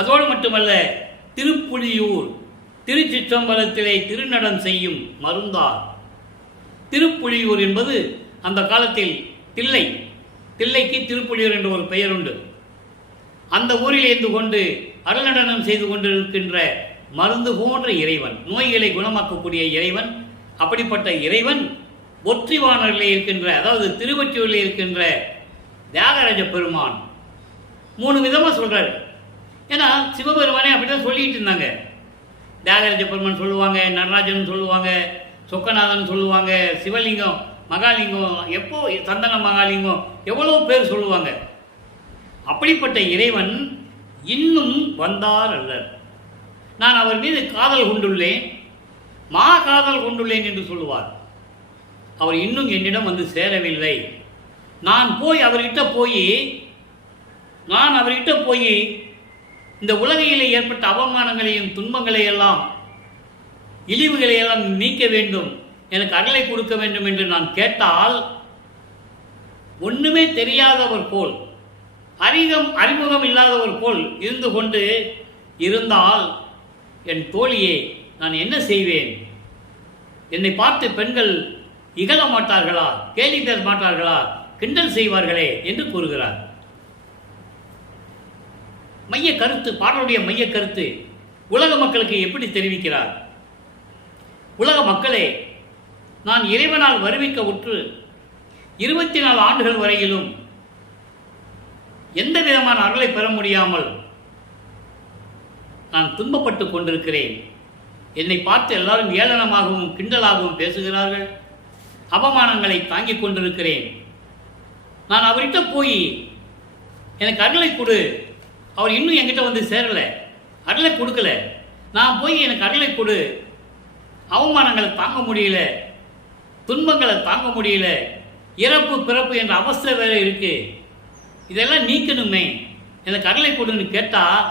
அதோடு மட்டுமல்ல, திருப்புலியூர் திருச்சிற்றம்பலத்திலே திருநடம் செய்யும் மருந்தார். திருப்புலியூர் என்பது அந்த காலத்தில் தில்லைக்கு திருப்புலியூர் என்ற ஒரு பெயர் உண்டு. அந்த ஊரில் இருந்து கொண்டு அருள்நடனம் செய்து கொண்டிருக்கின்ற மருந்து போன்ற இறைவன், நோய்களை குணமாக்கக்கூடிய இறைவன். அப்படிப்பட்ட இறைவன் ஒற்றிவானரில் இருக்கின்ற, அதாவது திருவொற்றியூரில் இருக்கின்ற தியாகராஜ பெருமான் 3 விதமாக சொல்கிறார். ஏன்னா சிவபெருமானே அப்படிதான் சொல்லிட்டு இருந்தாங்க. தியாகராஜ பெருமான் சொல்லுவாங்க, நடராஜன் சொல்லுவாங்க, சொக்கநாதன் சொல்லுவாங்க, சிவலிங்கம், மகாலிங்கம், எப்போ சந்தன மகாலிங்கம், எவ்வளோ பேர் சொல்லுவாங்க. அப்படிப்பட்ட இறைவன் இன்னும் வந்தார் அல்லர். நான் அவர் மீது காதல் கொண்டுள்ளேன், காதல் கொண்டுள்ளேன் என்று சொல்லுவார். அவர் இன்னும் என்னிடம் வந்து சேரவில்லை. நான் அவர்கிட்ட போய் இந்த உலகையில் ஏற்பட்ட அவமானங்களையும் துன்பங்களையெல்லாம் இழிவுகளையெல்லாம் நீக்க வேண்டும், எனக்கு அருளை கொடுக்க வேண்டும் என்று நான் கேட்டால் ஒன்றுமே தெரியாதவர் போல், அறிமுகம் இல்லாதவர் போல் இருந்து கொண்டு இருந்தால் என் தோழியை நான் என்ன செய்வேன்? என்னை பார்த்து பெண்கள் இகழ மாட்டார்களா, கேலி பேச மாட்டார்களா, கிண்டல் செய்வார்களே என்று கூறுகிறார். மைய கருத்து, பாடலுடைய மைய கருத்து உலக மக்களுக்கு எப்படி தெரிவிக்கிறார்? உலக மக்களே, நான் இறைவனால் வருவிக்க உற்று 24 ஆண்டுகள் வரையிலும் எந்த விதமான அருளை பெற முடியாமல் நான் துன்பப்பட்டு கொண்டிருக்கிறேன். என்னை பார்த்து எல்லாரும் ஏளனமாகவும் கிண்டலாகவும் பேசுகிறார்கள். அவமானங்களை தாங்கிக் கொண்டிருக்கிறேன். நான் அவர்கிட்ட போய் எனக்கு அருளை கொடு, அவர் இன்னும் என்கிட்ட வந்து சேரலை, அருளை கொடுக்கல. நான் போய் எனக்கு அருளை கொடு, அவமானங்களை தாங்க முடியல, துன்பங்களை தாங்க முடியல, இறப்பு பிறப்பு என்ற அவஸ்தை வேற இருக்கு, இதெல்லாம் நீக்கணுமே, எனக்கு அருளை கொடுன்னு கேட்டால்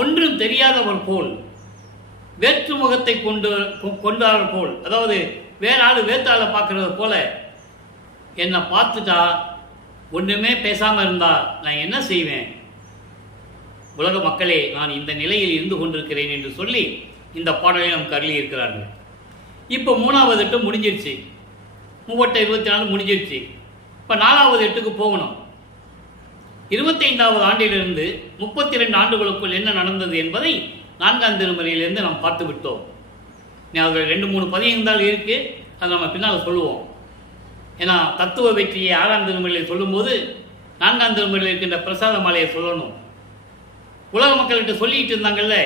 ஒன்றும் தெரியாதவர் போல், வேற்று முகத்தை கொண்டார் போல், அதாவது வேற ஆள் வேத்தாளை பார்க்கறது போல என்னை பார்த்துட்டா ஒன்றுமே பேசாமல் இருந்தா நான் என்ன செய்வேன்? உலக மக்களே, நான் இந்த நிலையில் இருந்து கொண்டிருக்கிறேன் என்று சொல்லி இந்த பாடலை நமக்கு அருளி இருக்கிறார்கள். இப்போ 3வது எட்டு முடிஞ்சிருச்சு, 24 முடிஞ்சிருச்சு. இப்போ 4வது எட்டுக்கு போகணும். 25வது ஆண்டிலிருந்து 32 ஆண்டுகளுக்குள் என்ன நடந்தது என்பதை 4ஆம் திருமுறையிலிருந்து நாம் பார்த்து விட்டோம். அதில் 2-3 பதியங்கள் இருக்குது, அதை நம்ம பின்னால் சொல்லுவோம். ஏன்னா தத்துவ வெற்றியை 6ஆம் திருமுறையில் சொல்லும்போது 4ஆம் திருமுறையில் இருக்கின்ற பிரசாத மாலையை சொல்லணும். உலக மக்கள்கிட்ட சொல்லிட்டு இருந்தாங்கல்ல,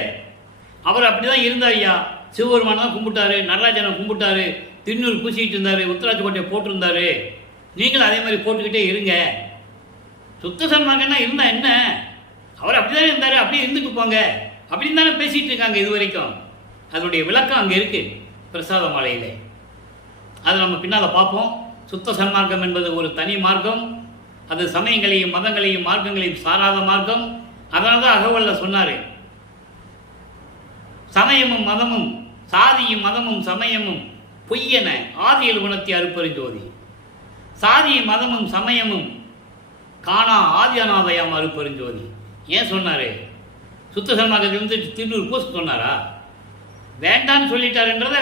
அவர் அப்படி தான் இருந்தார் ஐயா, சிவபெருமானை தான் கும்பிட்டாரு, நடராஜனை கும்பிட்டாரு, திருநூறு பூசிக்கிட்டு இருந்தார், உத்தராட்சி கோட்டையை போட்டிருந்தாரு, நீங்களும் அதே மாதிரி போட்டுக்கிட்டே இருங்க. சுத்த சன்மார்க்கம்னா இருந்தால் என்ன, அவர் அப்படி தானே இருந்தார், அப்படியே இருந்துட்டு போங்க அப்படின்னு தானே பேசிகிட்டு இருக்காங்க இது வரைக்கும். அதனுடைய விளக்கம் அங்கே இருக்குது பிரசாத மாலையில். அதை நம்ம பின்னால் பார்ப்போம். சுத்த சன்மார்க்கம் என்பது ஒரு தனி மார்க்கம். அது சமயங்களையும் மதங்களையும் மார்க்கங்களையும் சாராத மார்க்கம். அதனால தான் அகவல்ல சொன்னார், சமயமும் மதமும் சாதியும் மதமும் சமயமும் பொய்யென ஆதியில் குணத்தை அருப்பெருஞ்சோதி. சாதியும் மதமும் சமயமும் காணா ஆதி அநாதயாம் அருப்பெருஞ்சோதி. ஏன் சொன்னார்? சுத்த சன்மார்க்கத்தை வந்து திருநூறு பூச சொன்னாரா? வேண்டான்னு சொல்லிட்டாருன்றத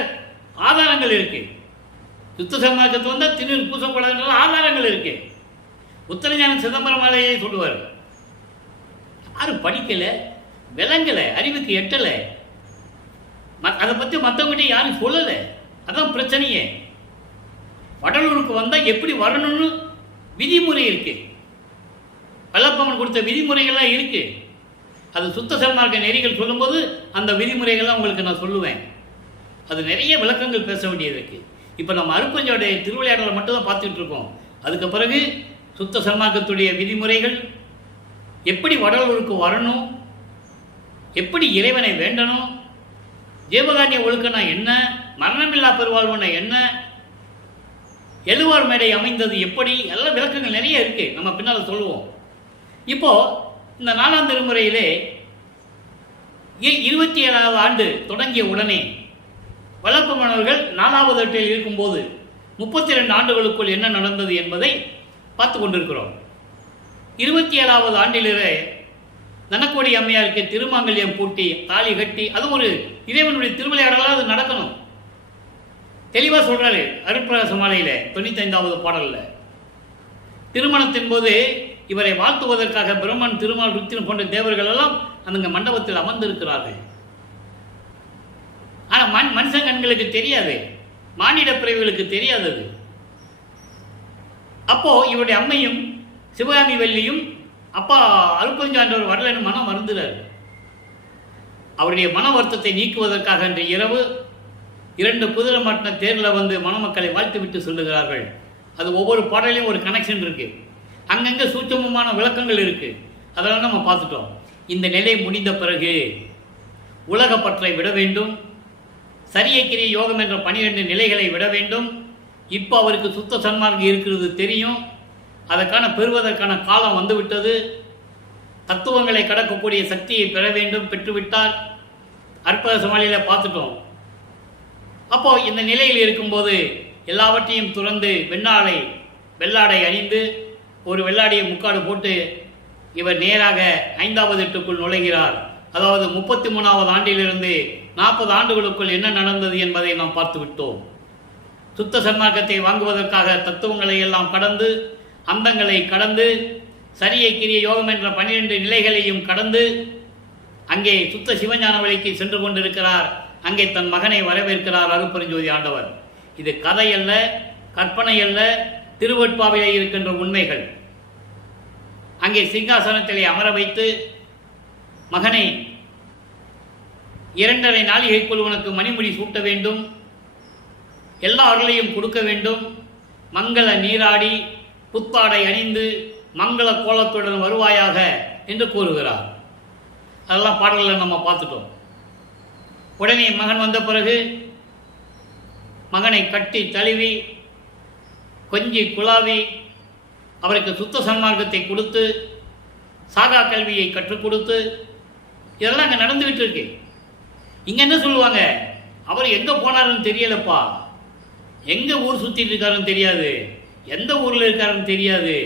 ஆதாரங்கள் இருக்கு. சுத்த சன்மார்க்கத்தை வந்தால் திருநூறு பூசக்கூடாதுன்ற ஆதாரங்கள் இருக்கு. உத்தரஞான சிதம்பரம் மாலையை சொல்லுவார். யாரும் படிக்கலை, விளங்கலை, அறிவுக்கு எட்டலை, அதை பற்றி மற்றவங்கிட்ட யாரும் சொல்லலை. அதான் பிரச்சனையே. வடலூருக்கு வந்தால் எப்படி வரணும்னு விதிமுறை இருக்கு. வல்லப்பம்மன் கொடுத்த விதிமுறைகள்லாம் இருக்கு. அது சுத்த சன்மார்க்க நெறிகள் சொல்லும்போது அந்த விதிமுறைகள்லாம் உங்களுக்கு நான் சொல்லுவேன். அது நிறைய விளக்கங்கள் பேச வேண்டியது இருக்கு. இப்போ நம்ம அருப்பஞ்சோடைய திருவிளையாடலை மட்டும் தான் பார்த்துட்டு இருக்கோம். அதுக்கு பிறகு சுத்த சன்மார்க்கத்துடைய விதிமுறைகள், எப்படி வடலூருக்கு வரணும், எப்படி இறைவனை வேண்டணும், ஜீவகாரிய ஒழுக்கனா என்ன, மரணமில்லா பெருவாழ்வுனா என்ன, எழுவார் மேடை அமைந்தது எப்படி, எல்லாம் விளக்கங்கள் நிறைய இருக்கு. நம்ம பின்னால் சொல்லுவோம். இப்போ இந்த 4ஆம் திருமுறையிலே 27வது ஆண்டு தொடங்கிய உடனே வல்லப்பமணவர்கள் 4வது எட்டில் இருக்கும்போது 32 ஆண்டுகளுக்குள் என்ன நடந்தது என்பதை பார்த்து கொண்டிருக்கிறோம். 27வது ஆண்டிலே தனக்கோடி அம்மையாருக்கு திருமாங்கல்யம் பூட்டி தாலி கட்டி, அது ஒரு இறைவனுடைய திருவிளையாடலாக அது நடக்கணும். தெளிவாக சொல்றாரு அருட்பிரகாச மாலையில் 95வது பாடலில். திருமணத்தின் போது இவரை வாழ்த்துவதற்காக பிரம்மன், திருமால், ருத்திரன் போன்ற தேவர்கள் எல்லாம் அந்த மண்டபத்தில் அமர்ந்திருக்கிறார்கள். ஆனால் மனுஷன் கண்களுக்கு தெரியாது, மானிட பிறவிகளுக்கு தெரியாதது. அப்போ இவருடைய அம்மையும் சிவகாமி வள்ளியும் அப்பா அருப்பஞ்சாண்டவர் வரலன்னு மனம் வருந்துறாரு. அவருடைய மன வருத்தத்தை நீக்குவதற்காக இன்று இரவு 2 குதிரை மாட்டின தேரில் வந்து மணமக்களை வாழ்த்து விட்டு சொல்லுகிறார்கள். அது ஒவ்வொரு பாடலையும் ஒரு கனெக்ஷன் இருக்கு, அங்கங்கே சூட்சமமான விளக்கங்கள் இருக்கு. அதெல்லாம் நம்ம பார்த்துட்டோம். இந்த நிலை முடிந்த பிறகு உலக பற்றை விட வேண்டும், சரியக்கிரிய யோகம் என்ற 12 நிலைகளை விட வேண்டும். இப்போ அவருக்கு சுத்த சன்மார்க்கம் இருக்கிறது தெரியும். அதற்கான பெறுவதற்கான காலம் வந்துவிட்டது. தத்துவங்களை கடக்கக்கூடிய சக்தியை பெற வேண்டும், பெற்றுவிட்டால். அற்புத சமாளியில் பார்த்துட்டோம். அப்போ இந்த நிலையில் இருக்கும்போது எல்லாவற்றையும் துறந்து வெள்ளாடை அணிந்து ஒரு வெள்ளாடியை முக்காடு போட்டு இவர் நேராக 5வது எட்டுக்குள் நுழைகிறார். அதாவது 33வது ஆண்டிலிருந்து 40 ஆண்டுகளுக்குள் என்ன நடந்தது என்பதை நாம் பார்த்து விட்டோம். சுத்த சன்மார்க்கத்தை வாங்குவதற்காக தத்துவங்களை எல்லாம் கடந்து, அந்தங்களை கடந்து, சரியை கிரிய யோகம் என்ற 12 நிலைகளையும் கடந்து அங்கே சுத்த சிவஞான வழிக்கு சென்று கொண்டிருக்கிறார். அங்கே தன் மகனை வரவேற்கிறார் அருட்பெருஞ்சோதி ஆண்டவர். இது கதை அல்ல, கற்பனை அல்ல, திருவெட்பாவிலே இருக்கின்ற உண்மைகள். அங்கே சிங்காசனத்திலே அமர வைத்து, மகனை 2.5 நாளிகைக்குள் உனக்கு மணிமுடி சூட்ட வேண்டும், எல்லா அருளையும் கொடுக்க வேண்டும், மங்கள நீராடி புத்தாடை அணிந்து மங்கள கோலத்துடன் வருவாயாக என்று கூறுகிறார். அதெல்லாம் பாடல்களை நம்ம பார்த்துட்டோம். உடனே மகன் வந்த பிறகு மகனை கட்டி தழுவி கொஞ்சி குழாவி அவருக்கு சுத்த சன்மார்க்கத்தை கொடுத்து சாகா கல்வியை கற்றுக் கொடுத்து இதெல்லாம் அங்கே நடந்துகிட்டு இருக்கு. இங்கே என்ன சொல்லுவாங்க, அவர் எங்கே போனாருன்னு தெரியலப்பா, எங்கே ஊர் சுற்றிட்டு இருக்காருன்னு தெரியாது, எந்த ஊரில் இருக்காருன்னு தெரியாது,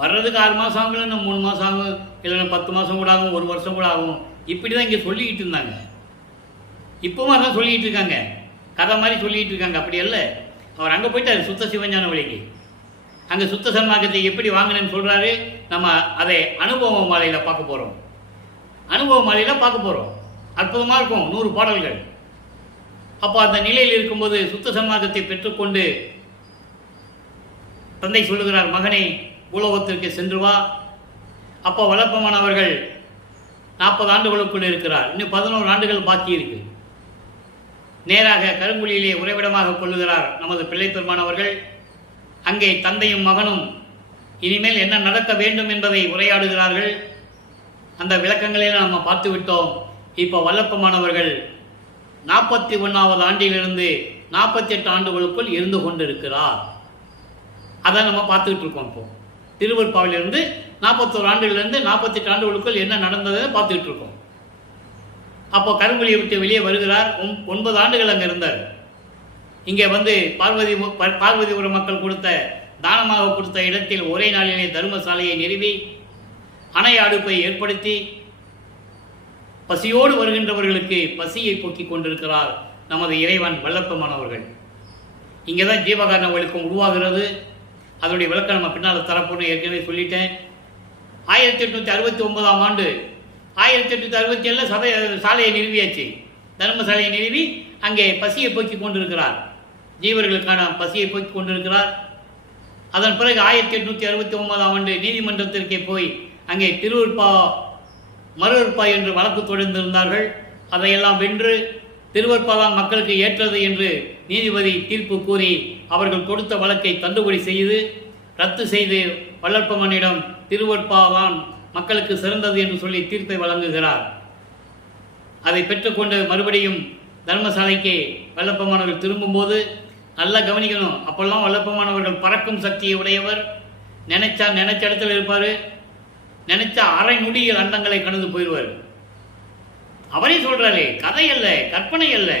வர்றதுக்கு 6 மாதம் ஆகும், இல்லைன்னா 3 மாதம் ஆகும், இல்லைன்னா 10 மாதம் கூட ஆகும், 1 வருஷம் கூட ஆகும். இப்படி தான் இங்கே சொல்லிக்கிட்டு இருந்தாங்க. இப்போவும் அதான் சொல்லிக்கிட்டு இருக்காங்க, கதை மாதிரி சொல்லிக்கிட்டு இருக்காங்க. அப்படி அல்ல, அவர் அங்கே போயிட்டார் சுத்த சிவஞான வழிக்கு. அங்கே சுத்த சன்மார்க்கத்தை எப்படி வாங்கினேன்னு சொல்கிறாரு. நம்ம அதை அனுபவ மாலையில் பார்க்க போகிறோம். அனுபவ மாலையில் பார்க்க போகிறோம். அற்புதமாக இருக்கும், 100 பாடல்கள். அப்போ அந்த நிலையில் இருக்கும்போது சுத்த சன்மார்க்கத்தை பெற்றுக்கொண்டு தந்தை சொல்லுகிறார், மகனை பூலோகத்திற்கு சென்று வா. அப்போ வல்லப்பம்மன் அவர்கள் 40 ஆண்டுகளுக்குள் இருக்கிறார். இன்னும் 11 ஆண்டுகள் பாக்கி இருக்கு. நேராக கருங்குழியிலே உறைவிடமாக கொள்ளுகிறார் நமது பிள்ளை பெருமான் அவர்கள். அங்கே தந்தையும் மகனும் இனிமேல் என்ன நடக்க வேண்டும் என்பதை உரையாடுகிறார்கள். அந்த விளக்கங்களையும் நம்ம பார்த்து விட்டோம். இப்போ வல்லப்பமானவர்கள் 41வது ஆண்டிலிருந்து 48 ஆண்டுகளுக்குள் இருந்து கொண்டிருக்கிறார். அதை நம்ம பார்த்துக்கிட்டு இருக்கோம். இப்போ திருவருட்பாவிலிருந்து 41 ஆண்டுகளிலிருந்து 48 ஆண்டுகளுக்குள் என்ன நடந்ததை பார்த்துக்கிட்டு இருக்கோம். அப்போ கருங்குழியை விட்டு வெளியே வருகிறார். 9 ஆண்டுகள் அங்கே இருந்தார். இங்கே வந்து பார்வதிபுரம் மக்கள் கொடுத்த தானமாக கொடுத்த இடத்தில் ஒரே நாளிலே தர்மசாலையை நிறுவி அணை அடுப்பை ஏற்படுத்தி பசியோடு வருகின்றவர்களுக்கு பசியை போக்கிக் கொண்டிருக்கிறார் நமது இறைவன் வல்லப்பமானவர்கள். இங்கே தான் ஜீவகாரண ஒழுக்கம் உருவாகிறது. அதனுடைய விளக்கம் நம்ம பின்னால் தரப்போன்னு ஏற்கனவே சொல்லிட்டேன். 1869ஆம் ஆண்டு 1867 சாலையை நிறுவியாச்சு. தர்மசாலையை நிறுவி அங்கே பசியை போக்கிக் கொண்டிருக்கிறார். ஜீவர்களுக்கான பசியை போக்கிக் கொண்டிருக்கிறார். அதன் பிறகு 1869ஆம் ஆண்டு நீதிமன்றத்திற்கே போய் அங்கே மறுவிற்பா என்று வழக்கு தொடர்ந்திருந்தார்கள். அதையெல்லாம் வென்று திருவற்பாதான் மக்களுக்கு ஏற்றது என்று நீதிபதி தீர்ப்பு கூறி அவர்கள் கொடுத்த வழக்கை தள்ளுபடி செய்து ரத்து செய்து வல்லப்பமனிடம் திருவற்பாதான் மக்களுக்கு சிறந்தது என்று சொல்லி தீர்ப்பை வழங்குகிறார். அதை பெற்றுக்கொண்டு மறுபடியும் தர்மசாலைக்கு வல்லப்பமானவர்கள் திரும்பும்போது நல்லா கவனிக்கணும். அப்பெல்லாம் வல்லப்பமானவர்கள் பறக்கும் சக்தியை உடையவர். நினைச்ச இடத்துல இருப்பார். நினைச்ச அரை நொடியில் அண்டங்களை கடந்து போயிடுவார். அவரே சொல்றாரு, கதை அல்ல, கற்பனை அல்ல,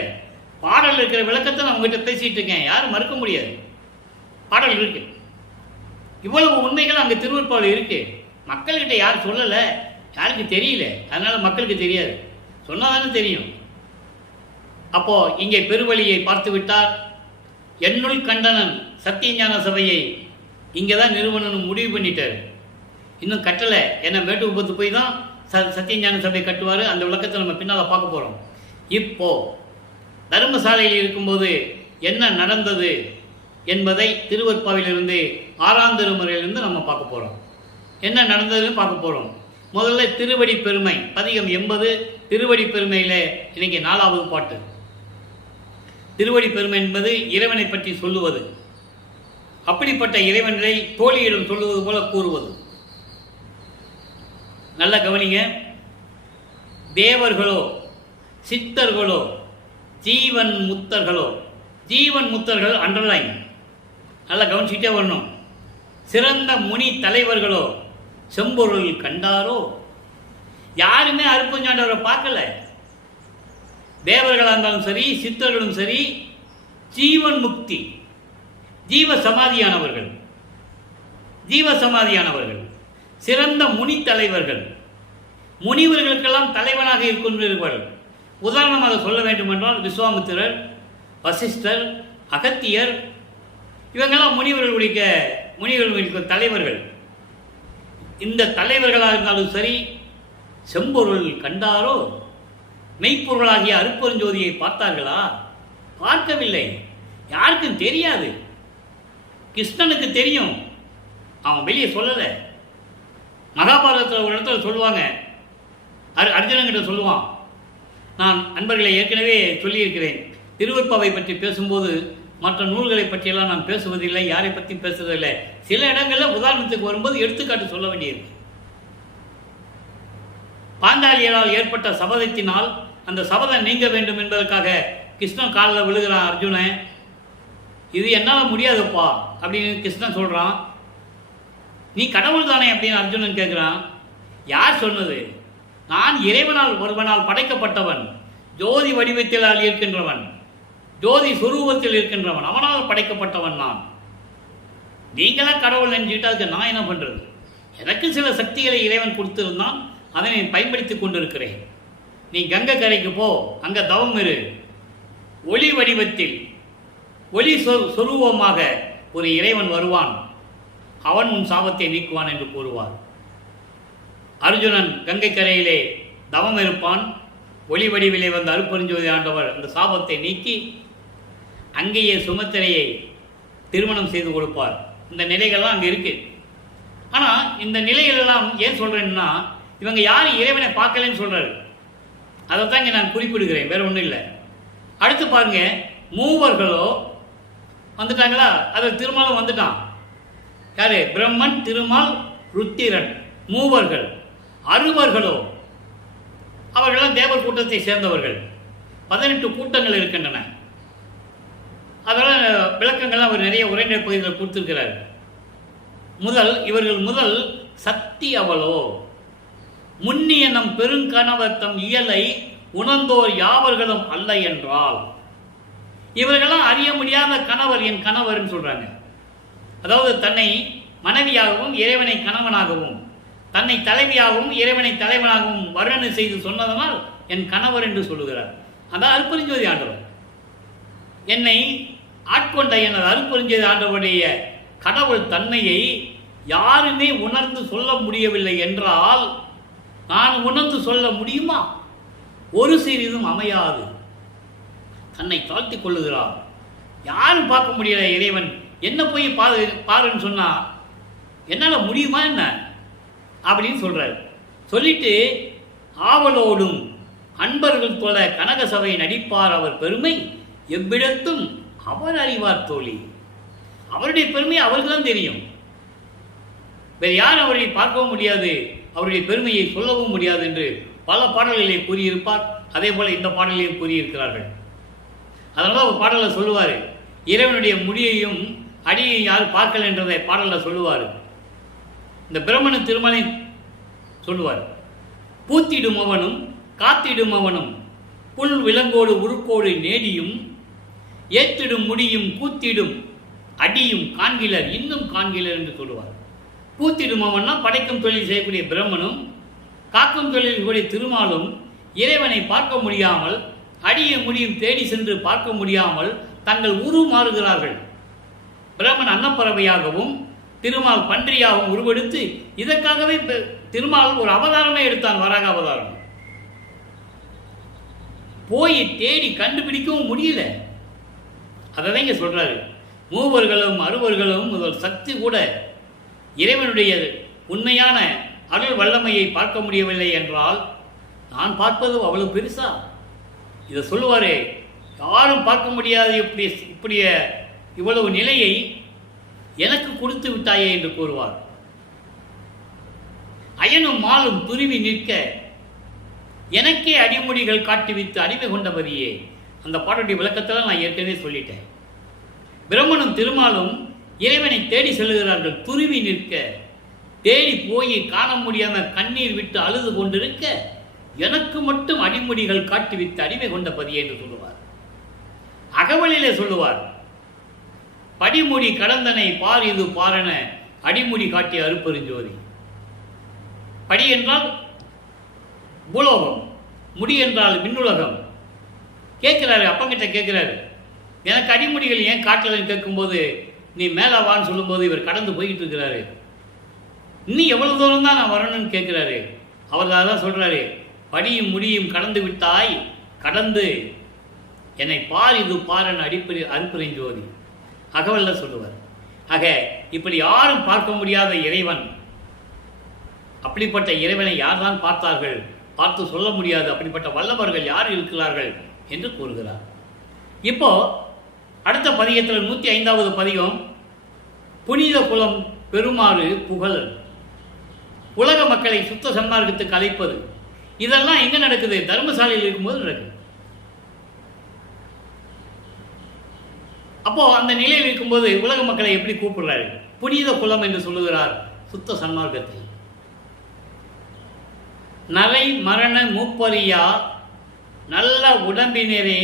பாடல் இருக்கிற விளக்கத்தை நான் உங்ககிட்ட பேசிட்டு இருக்கேன். யாரும் மறுக்க முடியாது. பாடல் இருக்கு. இவ்வளவு உண்மைகள் அங்கே திருவருட்பாவில் இருக்கு. மக்கள்கிட்ட யார் சொல்லலை, யாருக்கு தெரியல. அதனால மக்களுக்கு தெரியாது. சொன்னாதானே தெரியும். அப்போ இங்கே பெருவழியை பார்த்து விட்டார். என்னுள் கண்டனன் சத்தியஞான சபையை இங்கே தான் நிறுவனம் முடிவு பண்ணிட்டார். இன்னும் கட்டலை. ஏன்னா மேட்டுக்குப்பத்து போய் தான் சத்தியஞான சபை கட்டுவார். அந்த விளக்கத்தை நம்ம பின்னால் பார்க்க போகிறோம். இப்போ தர்மசாலையில் இருக்கும்போது என்ன நடந்தது என்பதை திருவற்பாவிலிருந்து 6ஆம் திருமுறையிலிருந்து நம்ம பார்க்க போகிறோம். என்ன நடந்ததுன்னு பார்க்க போகிறோம். முதல்ல திருவடி பெருமை பதிகம் 80 திருவடி பெருமையில் இன்னைக்கு 4வது பாட்டு. திருவடி பெருமை என்பது இறைவனை பற்றி சொல்லுவது. அப்படிப்பட்ட இறைவனை தோழியிடம் சொல்லுவது போல கூறுவது. நல்ல கவனிங்க. தேவர்களோ சித்தர்களோ ஜீவன் முத்தர்களோ, ஜீவன் முத்தர்கள் அண்டர்லைன் நல்லா கவனிச்சுட்டே வரணும். சிறந்த முனி தலைவர்களோ செம்பொருள் கண்டாரோ. யாருமே அருப்பஞ்சாண்டவரை பார்க்கல. தேவர்களாக இருந்தாலும் சரி, சித்தர்களும் சரி, ஜீவன் முக்தி ஜீவசமாதியானவர்கள் சிறந்த முனி தலைவர்கள், முனிவர்களுக்கெல்லாம் தலைவனாக இருக்கின்றவர்கள். உதாரணமாக சொல்ல வேண்டும் என்றால் விஸ்வாமித்திரர், வசிஷ்டர், அகத்தியர், இவங்கெல்லாம் முனிவர்களுடைய தலைவர்கள். இந்த தலைவர்களாக இருந்தாலும் சரி, செம்பொருள் கண்டாரோ, மெய்ப்பொருளாகிய அருப்பெருஞ்சோதியை பார்த்தார்களா? பார்க்கவில்லை. யாருக்கும் தெரியாது. கிருஷ்ணனுக்கு தெரியும், அவன் வெளியே சொல்லலை. மகாபாரதத்தில் ஒரு இடத்துல சொல்லுவாங்க, அர்ஜுனன்கிட்ட சொல்லுவான். நான் நண்பர்களை ஏற்கனவே சொல்லியிருக்கிறேன். திருவற்பாவை பற்றி பேசும்போது மற்ற நூல்களை பற்றியெல்லாம் நான் பேசுவதில்லை, யாரை பற்றி பேசுவதில்லை. சில இடங்களில் உதாரணத்துக்கு வரும்போது எடுத்துக்காட்டு சொல்ல வேண்டியிருக்கு. பாஞ்சாலியரால் ஏற்பட்ட சபதத்தினால் அந்த சபதம் நீங்க வேண்டும் என்பதற்காக கிருஷ்ணன் காலில் விழுகிறான் அர்ஜுனன். இது என்னால் முடியாதுப்பா அப்படின்னு கிருஷ்ணன் சொல்கிறான். நீ கடவுள் தானே அப்படின்னு அர்ஜுனன் கேட்குறான். யார் சொன்னது? நான் இறைவனால் ஒருவனால் படைக்கப்பட்டவன், ஜோதி வடிவத்தில் இருக்கின்றவன், ஜோதி சுரூபத்தில் இருக்கின்றவன், அவனால் படைக்கப்பட்டவன் நான். நீங்களாம் கடவுள் நினைச்சுக்கிட்டு அதுக்கு நான் என்ன பண்ணுறது? எனக்கு சில சக்திகளை இறைவன் கொடுத்திருந்தான், அதனை பயன்படுத்தி கொண்டிருக்கிறேன். நீ கங்கை கரைக்கு போ, அங்கே தவம் இரு. ஒளி வடிவத்தில் ஒளி சொரூபமாக ஒரு இறைவன் வருவான், அவன் உன் சாபத்தை நீக்குவான் என்று கூறுவார். அர்ஜுனன் கங்கை கரையிலே தவம் இருப்பான். ஒளி வடிவிலே வந்த அருப்பெருஞ்சோதி ஆண்டவர் அந்த சாபத்தை நீக்கி அங்கேயே சுமத்திரையை திருமணம் செய்து கொடுப்பார். இந்த நிலைகள்லாம் அங்கே இருக்கு. ஆனால் இந்த நிலைகளெல்லாம் ஏன் சொல்கிறேன்னா, இவங்க யாரும் இறைவனை பார்க்கலன்னு சொல்கிறாரு. அதை தான் இங்கே நான் குறிப்பிடுகிறேன், வேற ஒன்றும் இல்லை. அடுத்து பாருங்க, மூவர்களோ வந்துட்டாங்களா? அதில் திருமாலும் வந்துட்டான். யாரு? பிரம்மன், திருமால், ருத்திரன், மூவர்கள். அறுவர்களோ அவர்களெல்லாம் தேவர் கூட்டத்தை சேர்ந்தவர்கள். 18 கூட்டங்கள் இருக்கின்றன. அதெல்லாம் விளக்கங்கள்லாம் அவர் நிறைய உரைநடை பகுதியில் கொடுத்திருக்கிறார். இவர்கள் முதல் சக்தி அவளோ முன்னிய நம் பெருங்கணவர் தம் இயலை உணர்ந்தோர் யாவர்களும் அல்ல என்றால், இவர்களெல்லாம் அறிய முடியாத கணவர் என் கணவர்னு சொல்றாங்க. அதாவது தன்னை மனைவியாகவும் இறைவனை கணவனாகவும், தன்னை தலைவியாகவும் இறைவனை தலைவனாகவும் வர்ணனை செய்து சொன்னதனால் என் கணவர் என்று சொல்லுகிறார். அதான் அருட்பெருஞ்சோதி ஆண்டவர். என்னை ஆட்கொண்ட எனது அருட்பெருஞ்சோதி ஆண்டவருடைய கடவுள் தன்மையை யாருமே உணர்ந்து சொல்ல முடியவில்லை என்றால் நான் உணர்ந்து சொல்ல முடியுமா? ஒரு சிறிதும் அமையாது. தன்னை தாழ்த்தி கொள்ளுகிறார். யாரும் பார்க்க முடியல. இறைவன் என்ன போய் பாருன்னு சொன்னா என்னால் முடியுமா என்ன அப்படின்னு சொல்றாரு. சொல்லிட்டு ஆவலோடும் அன்பர்கள் போல கனக சபை நடிப்பார் அவர் பெருமை எவ்விடத்தும் அவர் அறிவார் தோழி. அவருடைய பெருமை அவருக்கு தான் தெரியும். வேறு யாரும் அவரை பார்க்கவும் முடியாது, அவருடைய பெருமையை சொல்லவும் முடியாது என்று பல பாடல்களை கூறியிருப்பார். அதே போல இந்த பாடலையும் கூறியிருக்கிறார்கள். அதனால ஒரு பாடலில் சொல்லுவார், இறைவனுடைய முடியையும் அடியை யாரும் பார்க்கல என்றதை பாடலில் சொல்லுவார். இந்த பிரம்மண திருமலை சொல்லுவார். பூத்திடும் அவனும் காத்திடும் அவனும் புல் விலங்கோடு உருக்கோடு நேடியும் ஏத்திடும் முடியும் கூத்திடும் அடியும் காண்கிலர் இன்னும் காண்கிலர் என்று சொல்லுவார். பூத்திடும் அவன்னா படைக்கும் தொழில் செய்யக்கூடிய பிரம்மனும், காக்கும் தொழில் கூடிய திருமாலும் இறைவனை பார்க்க முடியாமல், அடிய முடியும் தேடி சென்று பார்க்க முடியாமல் தங்கள் உரு மாறுகிறார்கள். பிரம்மன் அன்னப்பறவையாகவும் திருமால் பன்றியாகவும் உருவெடுத்து, இதற்காகவே திருமால் ஒரு அவதாரமே எடுத்தான், வராக அவதாரம். போய் தேடி கண்டுபிடிக்கவும் முடியல. அதை இங்க சொல்றாரு. மூவர்களும் அறுவர்களும் முதல் சக்தி கூட இறைவனுடைய உண்மையான அருள் வல்லமையை பார்க்க முடியவில்லை என்றால் நான் பார்ப்பது அவ்வளவு பெருசா? இதை சொல்லுவாரு. யாரும் பார்க்க முடியாது இப்படிய இவ்வளவு நிலையை எனக்கு கொடுத்து விட்டாயே என்று கூறுவார். அயனும் மாலும் துருவி நிற்க எனக்கே அடிமொழிகள் காட்டுவித்து அடிமை கொண்டபதியே. அந்த பாடலுடைய விளக்கத்தில் நான் ஏற்கனவே சொல்லிட்டேன். பிரம்மனும் திருமாலும் இறைவனை தேடி செல்லுகிறார்கள். துருவி நிற்க, தேடி போய் காண முடியாம கண்ணீர் விட்டு அழுது கொண்டிருக்க எனக்கு மட்டும் அடிமொழிகள் காட்டுவித்து அடிமை கொண்டபதியே என்று சொல்லுவார். அகவலிலே சொல்லுவார், படிமுடி கடந்தனை பார் இது பாரென அடிமுடி காட்டிய அருட்பெருஞ்சோதி. படி என்றால் பூலோகம், முடி என்றால் விண்ணுலகம். கேட்கிறாரு, அப்பங்கிட்ட கேட்கிறாரு, எனக்கு அடிமுடிகள் ஏன் காட்டலன்னு கேட்கும்போது நீ மேலே வான்னு சொல்லும்போது இவர் கடந்து போய்கிட்டு இருக்கிறாரு. இன்னும் எவ்வளவு தூரம் தான் நான் வரணும்னு கேட்கிறாரு. அவர் தான் சொல்றாரு, படியும் முடியும் கடந்து விட்டாய், கடந்து என்னை பார் இது பாரன் அருட்பெருஞ்சோதி. அகவல்ல சொல்லுவார். ஆக இப்படி யாரும் பார்க்க முடியாத இறைவன், அப்படிப்பட்ட இறைவனை யார் தான் பார்த்தார்கள்? பார்த்து சொல்ல முடியாது. அப்படிப்பட்ட வல்லவர்கள் யார் இருக்கிறார்கள் என்று கூறுகிறார். இப்போ அடுத்த பதிகத்தில் 105வது பதிகம், புனித குலம் பெருமாறு புகழ், உலக மக்களை சுத்த சன்மார்க்கத்துக்கு அழைப்பது. இதெல்லாம் எங்க நடக்குது? தர்மசாலையில் இருக்கும்போது நடக்குது. அப்போ அந்த நிலையில் இருக்கும்போது உலக மக்களை எப்படி கூப்பிடுறாரு? புனித குலம் என்று சொல்லுகிறார். சுத்த சன்மார்க்கத்தை நலை மரண மூப்பரியா நல்ல உடம்பினரே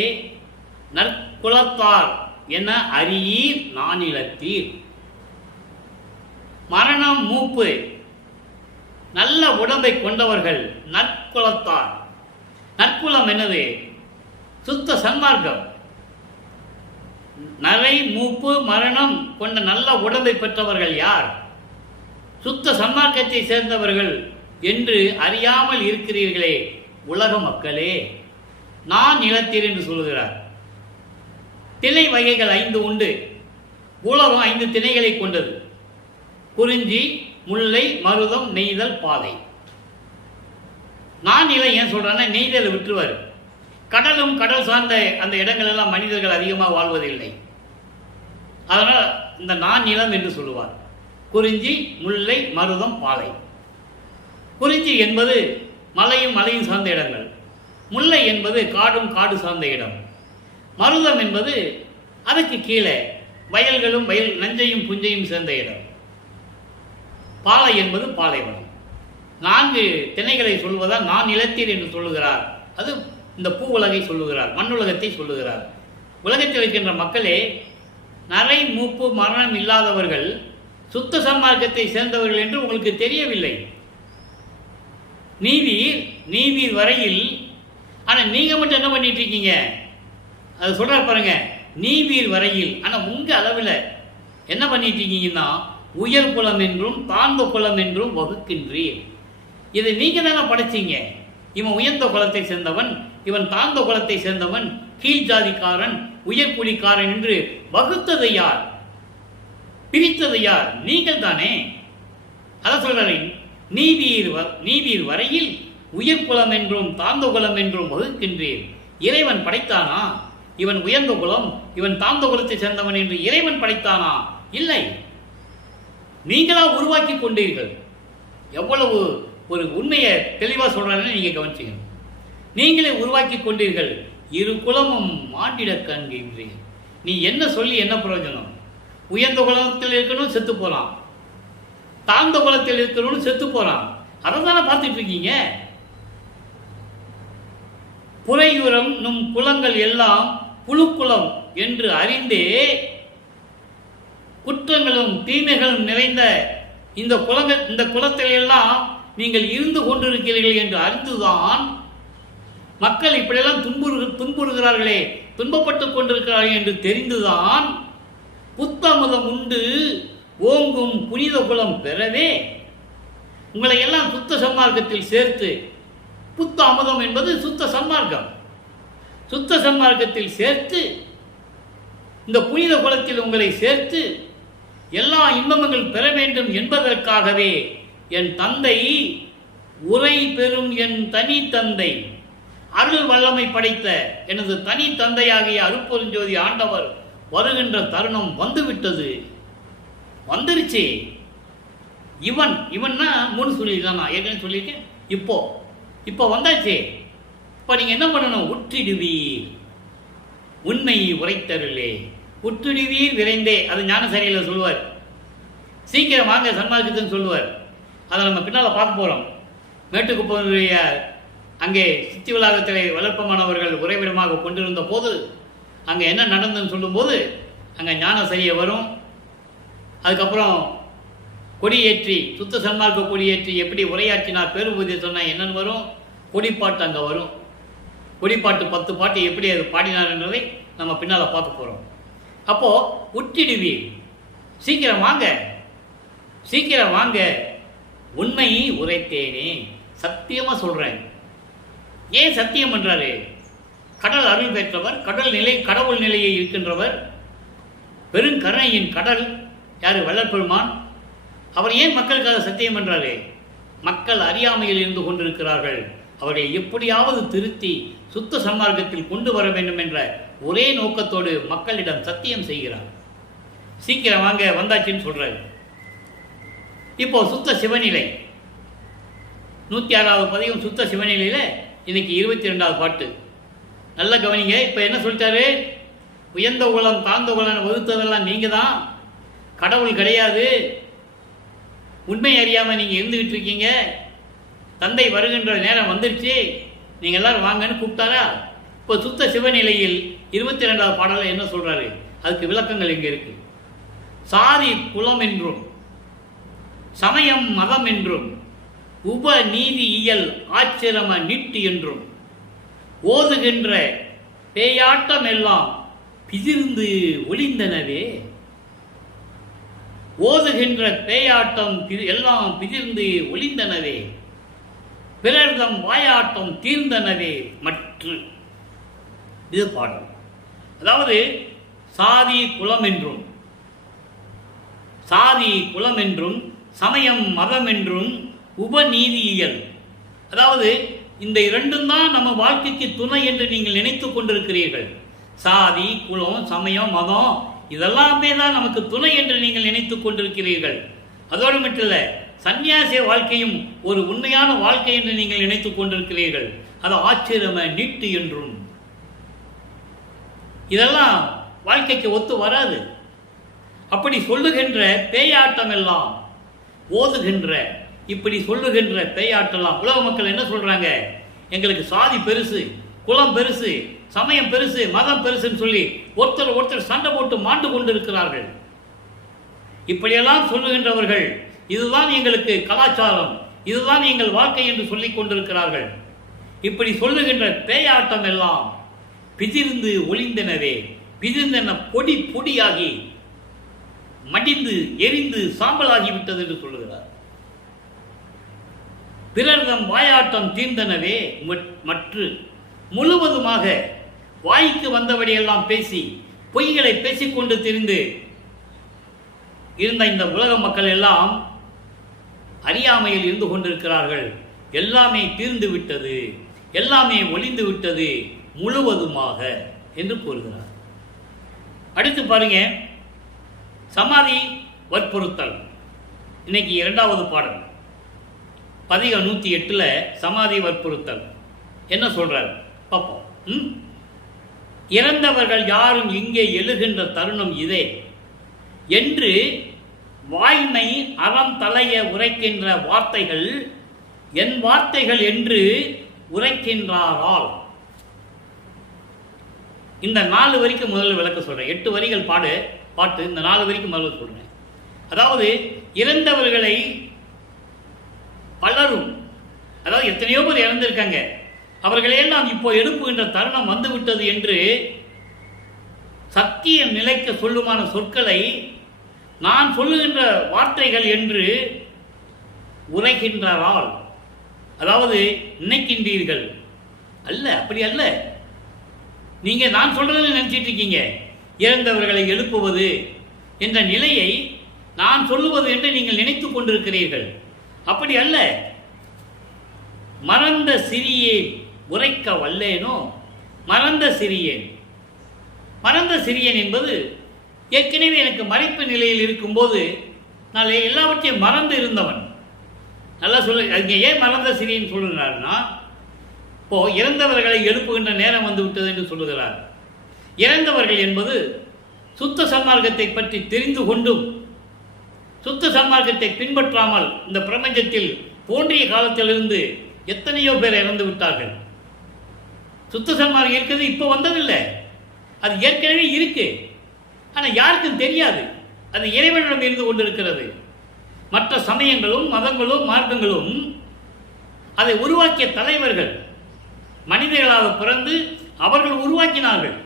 நற்குலத்தார் என அறியீர் நானிலத்தீர். மரணம் மூப்பு, நல்ல உடம்பை கொண்டவர்கள் நற்குலத்தார். நற்குலம் என்னது? சுத்த சன்மார்க்கம். நரை மூப்பு மரணம் கொண்ட நல்ல உடம்பை பெற்றவர்கள் யார்? சுத்த சன்மார்க்கத்தை சேர்ந்தவர்கள் என்று அறியாமல் இருக்கிறீர்களே உலக மக்களே, நான் நிலத்தீர் என்று சொல்லுகிறார். திணை வகைகள் 5 உண்டு. உலகம் 5 திணைகளை கொண்டது. குறிஞ்சி, முல்லை, மருதம், நெய்தல், பாலை. நான் நிலை ஏன் சொல்றேன்னா நெய்தலை விட்டுருவார். கடலும் கடல் சார்ந்த அந்த இடங்கள் எல்லாம் மனிதர்கள் அதிகமாக வாழ்வதில்லை. அதனால் இந்த நானிலம் என்று சொல்லுவார். குறிஞ்சி, முல்லை, மருதம், பாலை. குறிஞ்சி என்பது மலையும் மலையும் சார்ந்த இடங்கள். முல்லை என்பது காடும் காடு சார்ந்த இடம். மருதம் என்பது அதுக்கு கீழே வயல்களும் நஞ்சையும் புஞ்சையும் சேர்ந்த இடம். பாலை என்பது பாலைவனம். 4 திணைகளை சொல்வதால் நான் நிலத்தீர் என்று சொல்லுகிறார். அது இந்த பூ உலகை சொல்லுகிறார், மண்ணுலகத்தை சொல்லுகிறார். உலகத்தில் இருக்கின்ற மக்களே, நரை மூப்பு மரணம் இல்லாதவர்கள் சுத்த சன்மார்க்கத்தை சேர்ந்தவர்கள் என்று உங்களுக்கு தெரியவில்லை. நீவீர் வரையில். ஆனால் நீங்கள் மட்டும் என்ன பண்ணிட்டு இருக்கீங்க? அது சொல்கிறார் பாருங்க, நீவீர் வரையில். ஆனால் உங்கள் அளவில் என்ன பண்ணிட்டு இருக்கீங்கன்னா, உயர் குலம் என்றும் தாழ்ந்த குலம் என்றும் வகுக்கின்றீர். இதை நீங்கள் தானே படைச்சிங்க. இவன் உயர்ந்த குலத்தை சேர்ந்தவன், இவன் தாழ்ந்த குலத்தை சேர்ந்தவன், கீழ் ஜாதிக்காரன், உயர்குடிக்காரன் என்று வகுத்தது யார்? பிரித்தது யார்? நீங்கள் தானே. அதான் சொல்றாரு, நீவீர் வரையில் உயர் குலம் என்றும் தாழ்ந்த குலம் என்றும் வகுக்கின்றீர். இறைவன் படைத்தானா இவன் உயர்ந்த குலம், இவன் தாழ்ந்த குலத்தை சேர்ந்தவன் என்று இறைவன் படைத்தானா? இல்லை, நீங்களா உருவாக்கி கொண்டீர்கள். எவ்வளவு ஒரு உண்மையை தெளிவாக சொல்றாருன்னு நீங்க கவனிச்சுக்கணும். நீங்களே உருவாக்கி கொண்டீர்கள். இரு குலமும் மாண்டிட காண்கின்றீர். நீ என்ன சொல்லி என்ன பிரயோஜனம்? உயர்ந்த குலத்தில் இருக்கணும், செத்து போறான். தாழ்ந்த குலத்தில் இருக்கணும்னு செத்து போறான். அதை தானே பார்த்துட்டு இருக்கீங்க. புறையுறம் நும் குலங்கள் எல்லாம் புழுக்குலம் என்று அறிந்தே குற்றங்களும் தீமைகளும் நிறைந்த இந்த குலத்தில் எல்லாம் நீங்கள் இருந்து கொண்டிருக்கிறீர்கள் என்று அறிந்துதான் மக்கள் இப்படியெல்லாம் துன்புறுகிறார்களே, துன்பப்பட்டுக் கொண்டிருக்கிறார்கள் என்று தெரிந்துதான் புத்தமுதம் உண்டு ஓங்கும் புனித குலம் பெறவே உங்களை எல்லாம் சுத்த சன்மார்க்கத்தில் சேர்த்து, புத்த அமுதம் என்பது சுத்த சன்மார்க்கம், சுத்த சன்மார்க்கத்தில் சேர்த்து இந்த புனித குலத்தில் உங்களை சேர்த்து எல்லா இன்பங்கள் பெற வேண்டும் என்பதற்காகவே என் தந்தை உரை பெறும் என் தனி தந்தை அருள் வல்லமை படைத்த எனது தனி தந்தையாகிய அருட்பெருஞ்சோதி ஆண்டவர் வருகின்ற தருணம் வந்துவிட்டது. வந்துருச்சு. இவன்னா 3 சொல்லியிருக்கான், நான் ஏற்கனவே சொல்லியிருக்கேன். இப்போ வந்தாச்சு. இப்போ நீங்கள் என்ன பண்ணணும்? உற்றிடுவீர் உண்மை உரைத்தருளே, உற்றிடுவீர் விரைந்தே. அது ஞானசரியில் சொல்லுவார். சீக்கிரம் வாங்க சன்மார்க்கத்துன்னு சொல்லுவார். அதை நம்ம பின்னால் பார்க்க போகிறோம். மேட்டுக்குப்பனுடைய அங்கே சித்தி வளாகத்தில் வளர்ப்பமானவர்கள் உறைவிடமாக கொண்டிருந்த போது அங்கே என்ன நடந்ததுன்னு சொல்லும்போது அங்கே ஞானசரியை வரும். அதுக்கப்புறம் கொடியேற்றி, சுத்த சன்மார்க்க கொடியேற்றி எப்படி உரையாற்றினார், பேருபூதி சொன்னால் என்னன்னு வரும், கொடிப்பாட்டு அங்கே வரும். கொடிப்பாட்டு 10 பாட்டு எப்படி அது பாடினார் என்பதை நம்ம பின்னால் பார்க்க போகிறோம். அப்போது உற்றிடுவீர், சீக்கிரம் வாங்க, சீக்கிரம் வாங்க, உண்மையை உரைத்தேனே, சத்தியமாக சொல்கிறேன். ஏன் சத்தியம் என்றாரு? கடல் அருள் பெற்றவர், கடவுள் நிலையை இருக்கின்றவர், பெருங்கருணையின் கடல் யார்? வள்ளற்பெருமான். அவர் ஏன் மக்களுக்காக சத்தியம் என்றாரு? மக்கள் அறியாமையில் இருந்து கொண்டிருக்கிறார்கள், அவரை எப்படியாவது திருத்தி சுத்த சன்மார்க்கத்தில் கொண்டு வர வேண்டும் என்ற ஒரே நோக்கத்தோடு மக்களிடம் சத்தியம் செய்கிறார். சீக்கிரம் வாங்க, வந்தாச்சுன்னு சொல்றாரு. இப்போ சுத்த சிவநிலை 106வது பதிகம் சுத்த சிவநிலையில் இன்னைக்கு 22வது பாட்டு. நல்ல கவனிங்க. இப்போ என்ன சொல்லிட்டாரு? உயர்ந்த குலம் தாழ்ந்த குலம் வகுத்ததெல்லாம் நீங்கள் தான், கடவுள் கிடையாது, உண்மை அறியாமல் நீங்கள் இருந்துகிட்டு இருக்கீங்க, தந்தை வருகின்ற நேரம் வந்துருச்சு, நீங்கள் எல்லாரும் வாங்கன்னு கூப்பிட்டாரா? இப்போ சுத்த சிவநிலையில் 22வது பாடலில் என்ன சொல்கிறாரு? அதுக்கு விளக்கங்கள் இங்கே இருக்கு. சாதி குலம் என்றும் சமயம் மதம் என்றும் உப நீதி இயல் ஆச்சிரம நீட்டு என்றும் ஓதுகின்ற பேயாட்டம் எல்லாம் பிதிர்ந்து ஒளிந்தனவே. ஓதுகின்ற பேயாட்டம் எல்லாம் பிதிர்ந்து ஒளிந்தனவே, பிறர்தம் வாயாட்டம் தீர்ந்தனவே மற்ற. இது பாடல். அதாவது சாதி குலம் என்றும் சமயம் மதம் என்றும் உபநீதியியல், அதாவது இந்த இரண்டும் தான் நம்ம வாழ்க்கைக்கு துணை என்று நீங்கள் நினைத்து கொண்டிருக்கிறீர்கள். சாதி, குலம், சமயம், மதம் இதெல்லாமே தான் நமக்கு துணை என்று நீங்கள் நினைத்து கொண்டிருக்கிறீர்கள். அதோடு மட்டும் இல்லை, சன்னியாசிய வாழ்க்கையும் ஒரு உண்மையான வாழ்க்கை என்று நீங்கள் நினைத்துக் கொண்டிருக்கிறீர்கள். அது ஆச்சரியம நீட்டு என்றும். இதெல்லாம் வாழ்க்கைக்கு ஒத்து வராது. அப்படி சொல்லுகின்ற பேயாட்டம் எல்லாம் ஓதுகின்ற, இப்படி சொல்லுகின்ற பேயாட்டெல்லாம் உலக மக்கள் என்ன சொல்றாங்க? எங்களுக்கு சாதி பெருசு, குலம் பெருசு, சமயம் பெருசு, மதம் பெருசுன்னு சொல்லி ஒருத்தர் சண்டை போட்டு மாண்டு கொண்டிருக்கிறார்கள். இப்படியெல்லாம் சொல்லுகின்றவர்கள் இதுதான் எங்களுக்கு கலாச்சாரம், இதுதான் எங்கள் வாழ்க்கை என்று சொல்லிக் கொண்டிருக்கிறார்கள். இப்படி சொல்லுகின்ற பேயாட்டம் எல்லாம் பிதிர்ந்து ஒளிந்தனவே, பிதிர்ந்தன பொடி பொடியாகி மடிந்து எரிந்து சாம்பலாகிவிட்டது என்று சொல்லுகிறார். பிறர்தம் வாயாட்டம் தீர்ந்தனவே மற்று முழுவதுமாக வாய்க்கு வந்தபடியெல்லாம் பேசி பொய்களை பேசிக்கொண்டு திரிந்து இருந்த இந்த உலக மக்கள் எல்லாம் அறியாமையில் இருந்து கொண்டிருக்கிறார்கள். எல்லாமே தீர்ந்து விட்டது, எல்லாமே ஒளிந்து விட்டது முழுவதுமாக என்று கூறுகிறார். அடுத்து பாருங்க, சமாதி வற்புறுத்தல். இன்னைக்கு 2வது பாடல், பதிகம் 108 சமாதி வற்புறுத்தல் என்ன சொல்றார் பார்ப்போம். இறந்தவர்கள் யாரும் இங்கே எழுகின்ற தருணம் இதே என்று வாய்மை அறம் தலைய உரைக்கின்ற வார்த்தைகள் என் வார்த்தைகள் என்று உரைக்கின்றாரால். இந்த 4 வரிக்கு முதல்ல விளக்க சொல்றேன். 8 வரிகள் பாட்டு, இந்த 4 வரிக்கு முதல்ல சொல்றேன். அதாவது இறந்தவர்களை பலரும், அதாவது எத்தனையோ பேர் இறந்திருக்காங்க, அவர்களையெல்லாம் இப்போ எழுப்புகின்ற தருணம் வந்துவிட்டது என்று சத்திய நிலைக்க சொல்லுமான சொற்களை நான் சொல்லுகின்ற வார்த்தைகள் என்று உரைக்கின்றாரால். அதாவது நினைக்கின்றீர்கள் அல்ல, அப்படி அல்ல. நீங்க நான் சொல்றதுன்னு நினைச்சிட்டு இருக்கீங்க. இறந்தவர்களை எழுப்புவது என்ற நிலையை நான் சொல்லுவது என்று நீங்கள் நினைத்துக் கொண்டிருக்கிறீர்கள். அப்படி அல்ல. மறந்த சிறியேன் உரைக்க வல்லேனோ, மறந்த சிறியேன். மறந்த சிறியேன் என்பது ஏற்கனவே எனக்கு மறைப்பு நிலையில் இருக்கும்போது நான் எல்லாவற்றையும் மறந்து இருந்தவன். நல்லா சொல்லு. அங்கே ஏன் மறந்த சிறியன் சொல்லுகிறார்னா, இப்போ இறந்தவர்களை எழுப்புகின்ற நேரம் வந்து விட்டது என்று சொல்லுகிறார். இறந்தவர்கள் என்பது சுத்த சன்மார்க்கத்தை பற்றி தெரிந்து கொண்டும் சுத்த சன்மார்க்கத்தை பின்பற்றாமல் இந்த பிரபஞ்சத்தில் தோன்றிய காலத்திலிருந்து எத்தனையோ பேர் இறந்து விட்டார்கள். சுத்த சன்மார்க்கம் இருக்கிறது இப்போ வந்ததில்லை, அது ஏற்கனவே இருக்கு. ஆனால் யாருக்கும் தெரியாது. அது இறைவனிடம் இருந்து கொண்டிருக்கிறது. மற்ற சமயங்களும் மதங்களும் மார்க்கங்களும் அதை உருவாக்கிய தலைவர்கள் மனிதர்களாக பிறந்து அவர்கள் உருவாக்கினார்கள்.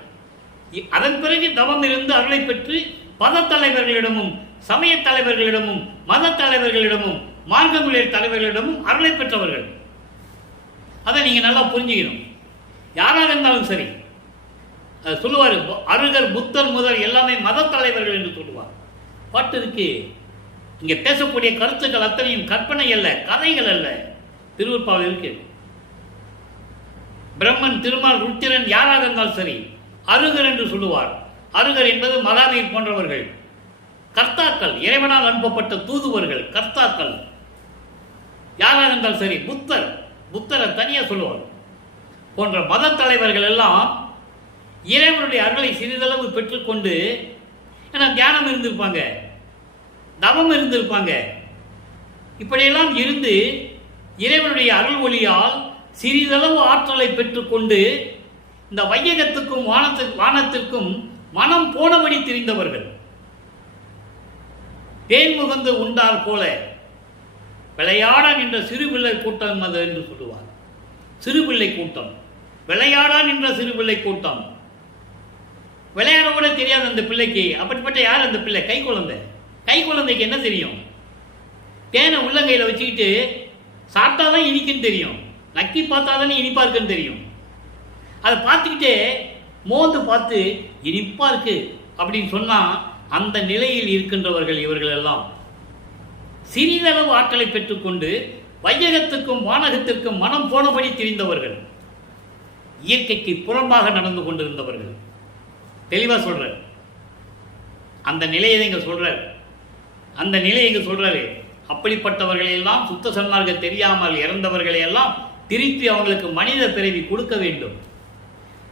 அதன் பிறகு தவம் இருந்து அருளை பெற்று பத தலைவர்களிடமும் சமய தலைவர்களிடமும் மத தலைவர்களிடமும் மார்க்கங்களுடைய தலைவர்களிடமும் அருளை பெற்றவர்கள். அதை நீங்க நல்லா புரிஞ்சுக்கணும். யாராக இருந்தாலும் சரி, அது சொல்லுவார், அருகர் புத்தர் முதல் எல்லாமே மத தலைவர்கள் என்று சொல்லுவார். பாட்டு இருக்கு. இங்க பேசக்கூடிய கருத்துக்கள் அத்தனையும் கற்பனை அல்ல, கதைகள் அல்ல. திருவருட்பாவில் இருக்கு. பிரம்மன், திருமால், ருத்திரன் யாராக இருந்தாலும் சரி அருகர் என்று சொல்லுவார். அருகர் என்பது மகாவீர் போன்றவர்கள், கர்த்தாக்கள், இறைவனால் அனுப்பப்பட்ட தூதுவர்கள், கர்த்தாக்கள் யாராக இருந்தாலும் சரி. புத்தரை தனியா சொல்லுவார். போன்ற மத தலைவர்கள் எல்லாம் இறைவனுடைய அருளை சிறிதளவு பெற்றுக்கொண்டு, ஏன்னா தியானம் இருந்திருப்பாங்க, தவம் இருந்திருப்பாங்க, இப்படியெல்லாம் இருந்து இறைவனுடைய அருள் ஒளியால் சிறிதளவு ஆற்றலை பெற்றுக்கொண்டு இந்த வையகத்துக்கும் வானத்திற்கும் மனம் போனபடி திரிந்தவர்கள். தேன் முகந்து உண்டார் போல விளையாட நின்ற சிறுபிள்ளை கூட்டம் அது என்று சொல்லுவார். சிறுபிள்ளை கூட்டம், விளையாட நின்ற சிறுபிள்ளை கூட்டம். விளையாட கூட தெரியாது அந்த பிள்ளைக்கு. அப்படிப்பட்ட யார் அந்த பிள்ளை? கை குழந்தை. கை குழந்தைக்கு என்ன தெரியும்? தேனை உள்ளங்கையில் வச்சுக்கிட்டு சாப்பிட்டாதான் இனிக்குன்னு தெரியும், நக்கி பார்த்தாதானே இனிப்பா இருக்குன்னு தெரியும். அதை பார்த்துக்கிட்டே மோந்து பார்த்து இனிப்பா இருக்கு அப்படின்னு சொன்னா அந்த நிலையில் இருக்கின்றவர்கள் இவர்கள் எல்லாம். சிறிதளவு ஆற்றலை பெற்றுக்கொண்டு வையகத்துக்கும் வானகத்திற்கும் மனம் போனபடி திரிந்தவர்கள், இயற்கைக்கு புறம்பாக நடந்து கொண்டிருந்தவர்கள். தெளிவாக சொல்றார். அந்த நிலையை இங்க சொல்றார். அந்த நிலையை இங்க சொல்றாரு. அப்படிப்பட்டவர்களையெல்லாம் சுத்த சன்மார்க்கம் தெரியாமல் இறந்தவர்களையெல்லாம் திருப்பி அவங்களுக்கு மனித பிறவி கொடுக்க வேண்டும்,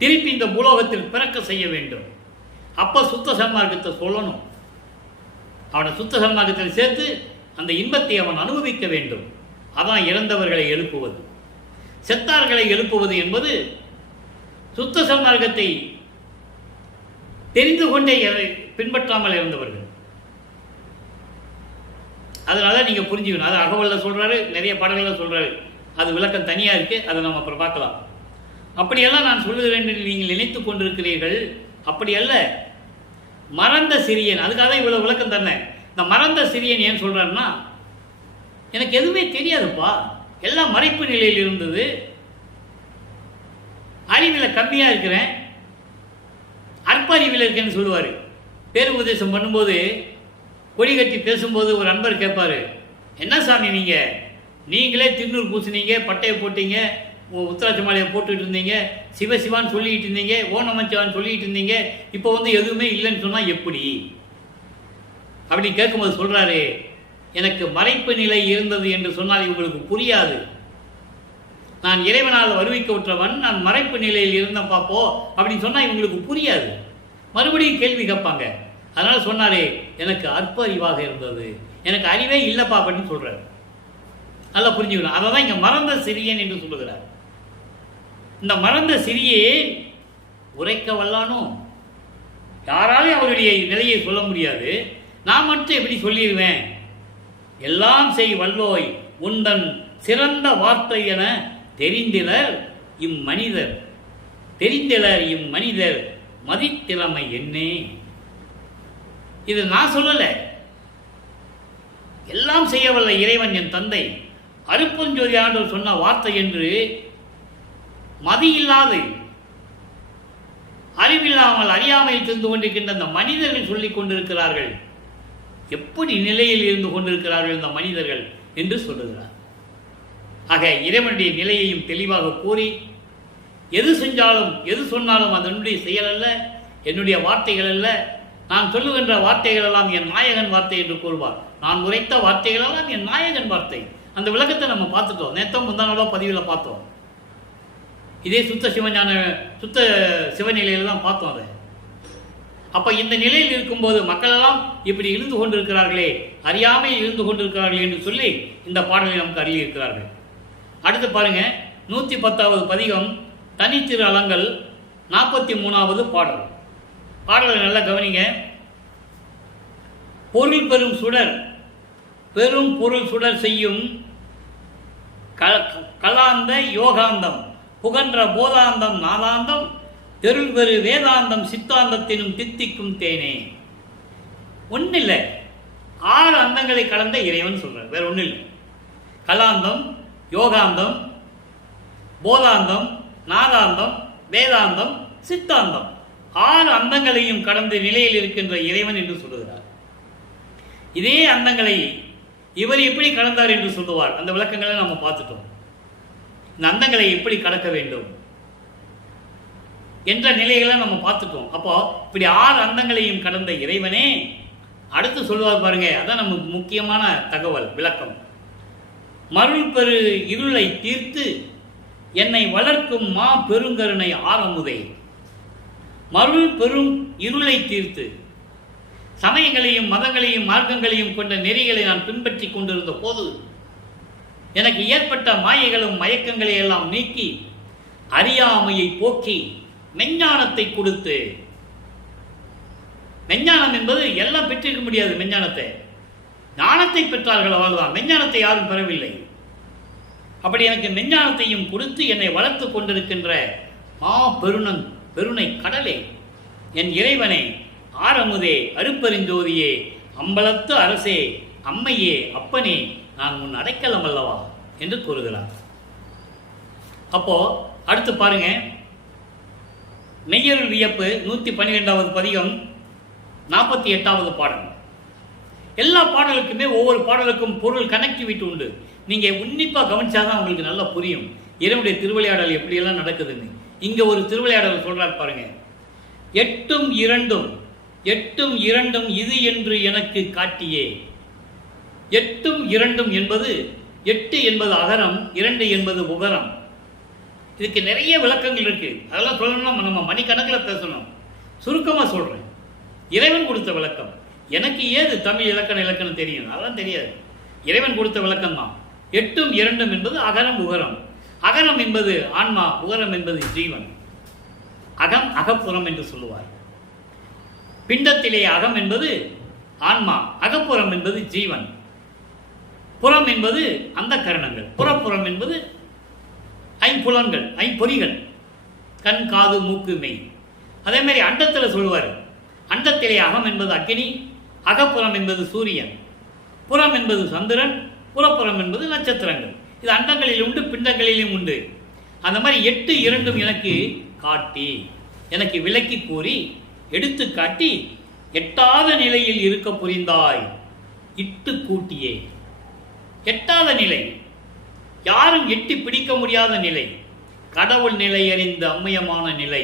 திருப்பி இந்த பூலோகத்தில் பிறக்க செய்ய வேண்டும். அப்ப சுத்த சன்மார்க்கத்தை சொல்லணும். அவனை சுத்த சன்மார்க்கத்தில் சேர்த்து அந்த இன்பத்தை அவன் அனுபவிக்க வேண்டும். அதான் இறந்தவர்களை எழுப்புவது. செத்தார்களை எழுப்புவது என்பது சுத்த சன்மார்க்கத்தை தெரிந்து கொண்டே பின்பற்றாமல் இருந்தவர்கள். அதனால நீங்க புரிஞ்சுக்கணும். அது அகவல்ல சொல்றாரு, நிறைய பாடல்கள் சொல்றாரு. அது விளக்கம் தனியா இருக்கு, அதை நம்ம அப்புறம் பார்க்கலாம். அப்படியெல்லாம் நான் சொல்லுகிறேன் என்று நீங்கள் நினைத்துக் கொண்டிருக்கிறீர்கள். அப்படி அல்ல. மறந்த சிறியன், அதுக்காக தான் இவ்வளவு விளக்கம் தந்தேன். இந்த மறந்த சிறியன் ஏன் சொல்றாருன்னா, எனக்கு எதுவுமே தெரியாதுப்பா, எல்லாம் மறைப்பு நிலையில் இருந்தது, அறிவில் கம்மியா இருக்கிறேன், அற்ப அறிவில் இருக்கேன்னு சொல்லுவார். பேருபதேசம் பண்ணும்போது கொடி கட்டி பேசும்போது ஒரு அன்பர் கேட்பாரு, என்ன சாமி நீங்களே திருநூறு பூசினீங்க, பட்டையை போட்டீங்க, உத்தராட்ச மாலையை போட்டுக்கிட்டு இருந்தீங்க, சிவசிவான்னு சொல்லிக்கிட்டு இருந்தீங்க, ஓ நமச்சிவான்னு சொல்லிக்கிட்டு இருந்தீங்க, இப்போ எதுவுமே இல்லைன்னு சொன்னால் எப்படி அப்படின்னு கேட்கும்போது சொல்றாரு, எனக்கு மறைப்பு நிலை இருந்தது என்று சொன்னால் இவங்களுக்கு புரியாது. நான் இறைவனால் வருவிக்கப்பட்டவன், நான் மறைப்பு நிலையில் இருந்தேன் பாப்போ அப்படின்னு சொன்னால் இவங்களுக்கு புரியாது. மறுபடியும் கேள்வி கேட்பாங்க. அதனால சொன்னாரே, எனக்கு அற்ப அறிவாக இருந்தது, எனக்கு அறிவே இல்லைப்பா அப்படின்னு சொல்றாரு. நல்லா புரிஞ்சுக்கணும். அதை தான் இங்க மறந்த சிறியன் என்று சொல்லுகிறார். இந்த மறந்த சிறியே உரைக்க வல்லானோ, யாராலையும் அவருடைய நிலையை சொல்ல முடியாது. நான் மட்டும் எப்படி சொல்லிடுவேன்? எல்லாம் செய் வல்லோய் உந்தன் சிறந்த வார்த்தை என தெரிந்திலர் இம்மனிதர், தெரிந்திலர் இம்மனிதர் மதித்திறமை என்னே. இது நான் சொல்லல, எல்லாம் செய்யவல்ல இறைவன் என் தந்தை அருப்பஞ்சோதி ஆண்டவர் சொன்ன வார்த்தை என்று மதி இல்லாது அறிவில்லாமல் அறியாமையில் தெரிந்து கொண்டிருக்கின்ற அந்த மனிதர்கள் சொல்லிக் கொண்டிருக்கிறார்கள். எப்படி நிலையில் இருந்து கொண்டிருக்கிறார்கள் இந்த மனிதர்கள் என்று சொல்லுகிறார். ஆக இறைவனுடைய நிலையையும் தெளிவாக கூறி, எது செஞ்சாலும் எது சொன்னாலும் அது என்னுடைய செயல் அல்ல, என்னுடைய வார்த்தைகள் அல்ல, நான் சொல்லுகின்ற வார்த்தைகள் எல்லாம் என் நாயகன் வார்த்தை என்று கூறுவார். நான் உரைத்த வார்த்தைகள் எல்லாம் என் நாயகன் வார்த்தை. அந்த விளக்கத்தை நம்ம பார்த்துட்டோம். நேத்தம் முந்தானோட பதிவில் பார்த்தோம். இதே சுத்த சிவநிலையில தான் பார்த்தோம் அதை. அப்ப இந்த நிலையில் இருக்கும்போது மக்கள் எல்லாம் இப்படி இருந்து கொண்டிருக்கிறார்களே, அறியாமல் இருந்து கொண்டிருக்கிறார்கள் என்று சொல்லி இந்த பாடலை நமக்கு அறிவிக்கிறார்கள். அடுத்து பாருங்க, 110வது பதிகம் தனித்திரு அலங்கல் 43வது பாடல். பாடலை நல்லா கவனிங்க. பொருள் பெரும் சுடர், பெரும் பொருள் சுடர் செய்யும் கலாந்த யோகாந்தம் புகன்ற போதாந்தம் நாதாந்தம் தெருள் பெரு வேதாந்தம் சித்தாந்தத்தினும் தித்திக்கும் தேனே. ஒன்றும் இல்லை, 6 அந்தங்களை கலந்த இறைவன் சொல்றார், வேற ஒன்றும் இல்லை. கலாந்தம், யோகாந்தம், போதாந்தம், நாதாந்தம், வேதாந்தம், சித்தாந்தம், 6 அந்தங்களையும் கடந்த நிலையில் இருக்கின்ற இறைவன் என்று சொல்லுகிறார். இதே அந்தங்களை இவர் எப்படி கடந்தார் என்று சொல்லுவார். அந்த விளக்கங்களை நம்ம பார்த்துட்டோம். இந்த அந்தங்களை எப்படி கடக்க வேண்டும் என்ற நிலைகளை நம்ம பார்த்துட்டோம். அப்போ இப்படி 6 அந்தங்களையும் கடந்த இறைவனே அடுத்து சொல்லுவார் பாருங்க. அதான் நமக்கு முக்கியமான தகவல் விளக்கம். மருள் பெரு இருளை தீர்த்து என்னை வளர்க்கும் மா பெருங்கருணை ஆரமுதை. மருள் பெரும் இருளை தீர்த்து, சமயங்களையும் மதங்களையும் மார்க்கங்களையும் கொண்ட நெறிகளை நான் பின்பற்றி கொண்டிருந்த போது எனக்கு ஏற்பட்ட மாயைகளும் மயக்கங்களை எல்லாம் நீக்கி அறியாமையை போக்கி மெஞ்ஞானத்தை கொடுத்து, மெஞ்ஞானம் என்பது எல்லாம் பெற்றிருக்க முடியாது. மெஞ்ஞானத்தை ஞானத்தை பெற்றார்கள், அவ்வளவுதான். மெஞ்ஞானத்தை யாரும் பெறவில்லை. அப்படி எனக்கு மெஞ்ஞானத்தையும் கொடுத்து என்னை வளர்த்து கொண்டிருக்கின்ற பெருணை கடலே, என் இறைவனே, ஆரமுதே, அருப்பெருஞ்சோதியே, அம்பலத்து அரசே, அம்மையே, அப்பனே, நான் உன் அடைக்கலம் அல்லவா என்று கூறுகிறார். அப்போ அடுத்து பாருங்க, மெய்யருள் வியப்பு 112வது பதிகம் 48வது பாடல். எல்லா பாடலுக்குமே ஒவ்வொரு பாடலுக்கும் பொருள் கனெக்டிவிட்டி உண்டு. நீங்கள் உன்னிப்பாக கவனிச்சாதான் உங்களுக்கு நல்லா புரியும் இறைவனுடைய திருவிளையாடல் எப்படியெல்லாம் நடக்குதுன்னு. இங்கே ஒரு திருவிளையாடல் சொல்கிறார் பாருங்க. எட்டும் இரண்டும் இது என்று எனக்கு காட்டியே. எட்டும் இரண்டும் என்பது 8 என்பது அகரம், 2 என்பது உகரம். இதுக்கு நிறைய விளக்கங்கள் இருக்கு. அதெல்லாம் சொல்லணும்னா நம்ம மணிக்கணக்கில் பேசணும். சுருக்கமாக சொல்கிறேன். இறைவன் கொடுத்த விளக்கம். எனக்கு ஏது தமிழ் இலக்கணம் தெரியும்? அதெல்லாம் தெரியாது. இறைவன் கொடுத்த விளக்கம் தான். 8ம் 2ம் என்பது அகரம் உகரம். அகரம் என்பது ஆன்மா, உகரம் என்பது ஜீவன். அகம் அகப்புறம் என்று சொல்லுவார். பிண்டத்திலே அகம் என்பது ஆன்மா, அகப்புறம் என்பது ஜீவன். புறம் என்பது அந்த கரணங்கள், புறப்புறம் என்பது ஐம்புலன்கள், ஐம்பொறிகள், கண் காது மூக்கு மெய். அதே மாதிரி அண்டத்தில் சொல்லுவார். அண்டத்திலே அகம் என்பது அக்கினி, அகப்புறம் என்பது சூரியன், புறம் என்பது சந்திரன், புறப்புறம் என்பது நட்சத்திரங்கள். இது அண்டங்களில் உண்டு, பிண்டங்களிலும் உண்டு. அந்த மாதிரி 8 2ம் எனக்கு காட்டி, எனக்கு விளக்கி கூறி, எடுத்து காட்டி, எட்டாத நிலையில் இருக்க புரிந்தாய், இட்டு கூட்டியே. எட்டாத நிலை, யாரும் எட்டி பிடிக்க முடியாத நிலை, கடவுள் நிலை அறிந்த அம்மையமான நிலை.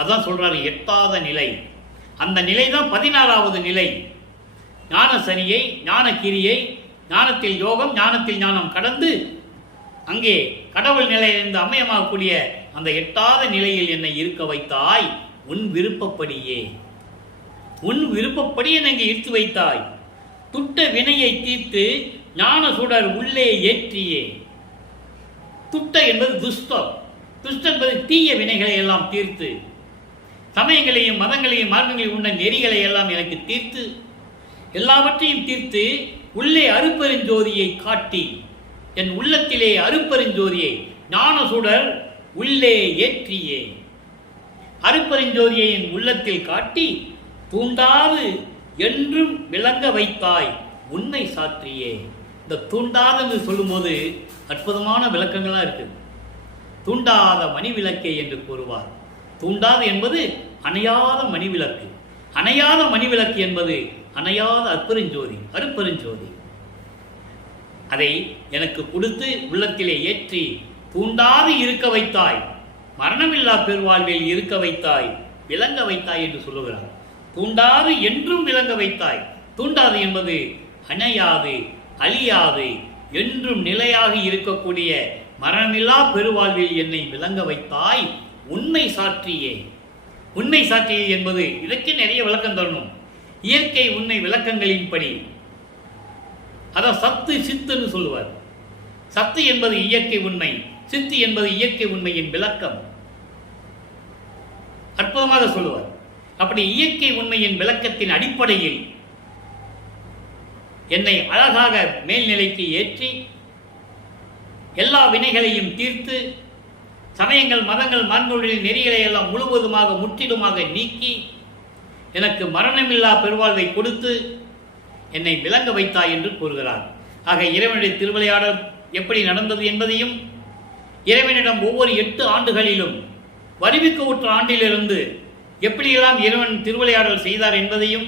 அதான் சொல்றாரு எட்டாத நிலை. அந்த நிலை தான் 16வது நிலை. ஞான சரியை, ஞான கிரியை, ஞானத்தில் யோகம், ஞானத்தில் ஞானம் கடந்து அங்கே கடவுள் நிலை அறிந்த அம்மையமாகக்கூடிய அந்த எட்டாத நிலையில் என்னை இருக்க வைத்தாய். உன் விருப்பப்படியே, உன் விருப்பப்படி என்னை ஈர்த்து வைத்தாய். துட்ட வினையை தீர்த்து ஞான சுடர் உள்ளே ஏற்றியே. துட்ட என்பது துஷ்டம், துஷ்டம் என்பது தீய வினைகளை எல்லாம் தீர்த்து, சமயங்களையும் மதங்களையும் மார்க்கங்களையும் உள்ள நெறிகளை எல்லாம் எனக்கு தீர்த்து, எல்லாவற்றையும் தீர்த்து உள்ளே அருப்பெருஞ்சோதியை காட்டி, என் உள்ளத்திலே அருப்பெருஞ்சோதியை ஞான சுடர் உள்ளே ஏற்றியே. அருப்பெருஞ்சோதியை என் உள்ளத்தில் காட்டி தூண்டாது என்றும் விளங்க வைத்தாய் உண்மை சாற்றியே. இந்த தூண்டாது என்று சொல்லும்போது அற்புதமான விளக்கங்கள்லாம் இருக்குது. தூண்டாத மணி விளக்கே என்று கூறுவார். தூண்டாது என்பது அணையாத மணி விளக்கு, அணையாத மணி விளக்கு என்பது அணையாத அற்பெருஞ்சோதி, அருப்பெருஞ்சோதி. அதை எனக்கு கொடுத்து உள்ளத்திலே ஏற்றி தூண்டாது இருக்க வைத்தாய், மரணமில்லா பெருவாழ்வில் இருக்க வைத்தாய், விளங்க வைத்தாய் என்று சொல்லுகிறார். தூண்டாது என்றும் விளங்க வைத்தாய். தூண்டாது என்பது அணையாது, அழியாது, என்றும் நிலையாக இருக்கக்கூடிய மரணமில்லா பெருவாழ்வில் என்னை விளங்க வைத்தாய் உண்மை சாற்றியே. உண்மை சாற்றியே என்பது இதற்கு நிறைய விளக்கம் தரணும். இயற்கை உண்மை விளக்கங்களின்படி, அதான் சத்து சித்துன்னு சொல்லுவார். சத்து என்பது இயற்கை உண்மை, சித்து என்பது இயற்கை உண்மையின் விளக்கம். அற்புதமாக சொல்லுவார். அப்படி இயற்கை உண்மையின் விளக்கத்தின் அடிப்படையில் என்னை அழகாக மேல்நிலைக்கு ஏற்றி எல்லா வினைகளையும் தீர்த்து, சமயங்கள் மதங்கள் மார்க்கங்களின் நெறிகளை எல்லாம் முழுவதுமாக முற்றிலுமாக நீக்கி எனக்கு மரணமில்லா பெருவாழ்வை கொடுத்து என்னை விளங்க வைத்தாய் என்று கூறுகிறார். ஆக இறைவனுடைய திருவிளையாடல் எப்படி நடந்தது என்பதையும், இறைவனிடம் ஒவ்வொரு 8 ஆண்டுகளிலும் வருவிக்க உற்ற ஆண்டிலிருந்து எப்படியெல்லாம் இறைவன் திருவிளையாடல் செய்தார் என்பதையும்,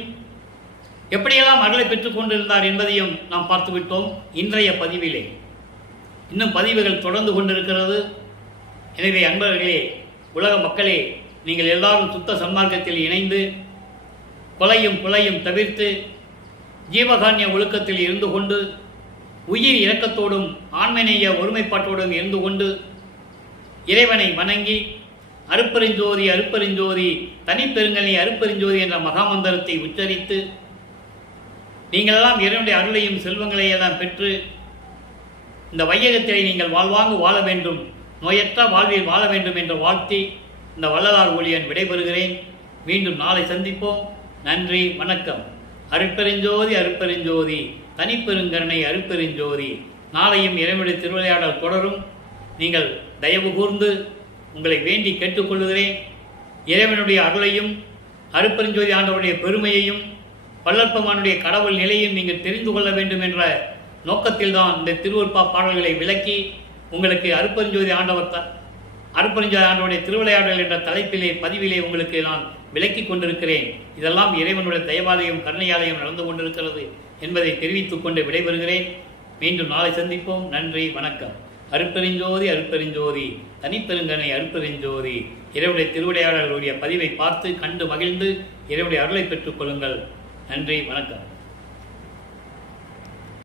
எப்படியெல்லாம் அருளை பெற்றுக் கொண்டிருந்தார் என்பதையும் நாம் பார்த்துவிட்டோம் இன்றைய பதிவிலே. இன்னும் பதிவுகள் தொடர்ந்து கொண்டிருக்கிறது. எனவே அன்பர்களே, உலக மக்களே, நீங்கள் எல்லாரும் சுத்த சன்மார்க்கத்தில் இணைந்து கொலையும் புலையும் தவிர்த்து ஜீவகான்ய ஒழுக்கத்தில் இருந்து கொண்டு, உயிர் இரக்கத்தோடும் ஆன்மநேய ஒருமைப்பாட்டோடும் இருந்து கொண்டு, இறைவனை வணங்கி அருப்பெருஞ்சோதி அருப்பெருஞ்சோதி தனிப்பெருங்கனி அருப்பெருஞ்சோதி என்ற மகாமந்திரத்தை உச்சரித்து நீங்களெல்லாம் இறைவனுடைய அருளையும் செல்வங்களையும் எல்லாம் பெற்று இந்த வையகத்திலே நீங்கள் வாழ்வாங்கு வாழ வேண்டும், நோயற்ற வாழ்வில் வாழ வேண்டும் என்று வாழ்த்தி இந்த வள்ளலார் ஊழியன் விடைபெறுகிறேன். மீண்டும் நாளை சந்திப்போம். நன்றி, வணக்கம். அருட்பெருஞ்சோதி அருட்பெருஞ்சோதி தனிப்பெருங்கருணை அருட்பெருஞ்சோதி. நாளையும் இறைவனுடைய திருவிளையாடல் தொடரும். நீங்கள் தயவு கூர்ந்து உங்களை வேண்டி கேட்டுக்கொள்கிறேன். இறைவனுடைய அருளையும் அருட்பெருஞ்சோதி ஆண்டவருடைய பெருமையையும் வள்ளற்பமானுடைய கடவுள் நிலையும் நீங்கள் தெரிந்து கொள்ள வேண்டும் என்ற நோக்கத்தில் தான் இந்த திருவருட்பா பாடல்களை விளக்கி உங்களுக்கு அருட்பெருஞ்சோதி ஆண்டவருடைய திருவிளையாடல் என்ற தலைப்பிலே பதிவிலே உங்களுக்கு நான் விளக்கி கொண்டிருக்கிறேன். இதெல்லாம் இறைவனுடைய தயவாலயம் கருணையாலயம் நடந்து கொண்டிருக்கிறது என்பதை தெரிவித்துக் கொண்டு விடைபெறுகிறேன். மீண்டும் நாளை சந்திப்போம். நன்றி, வணக்கம். அருட்பெருஞ்சோதி அருட்பெருஞ்சோதி தனிப்பெருங்கனை அருட்பெருஞ்சோதி. இறைவனுடைய திருவிளையாடல்களுடைய பதிவை பார்த்து கண்டு மகிழ்ந்து இறைவனுடைய அருளை பெற்றுக் கொள்ளுங்கள். நன்றி, வணக்கம்.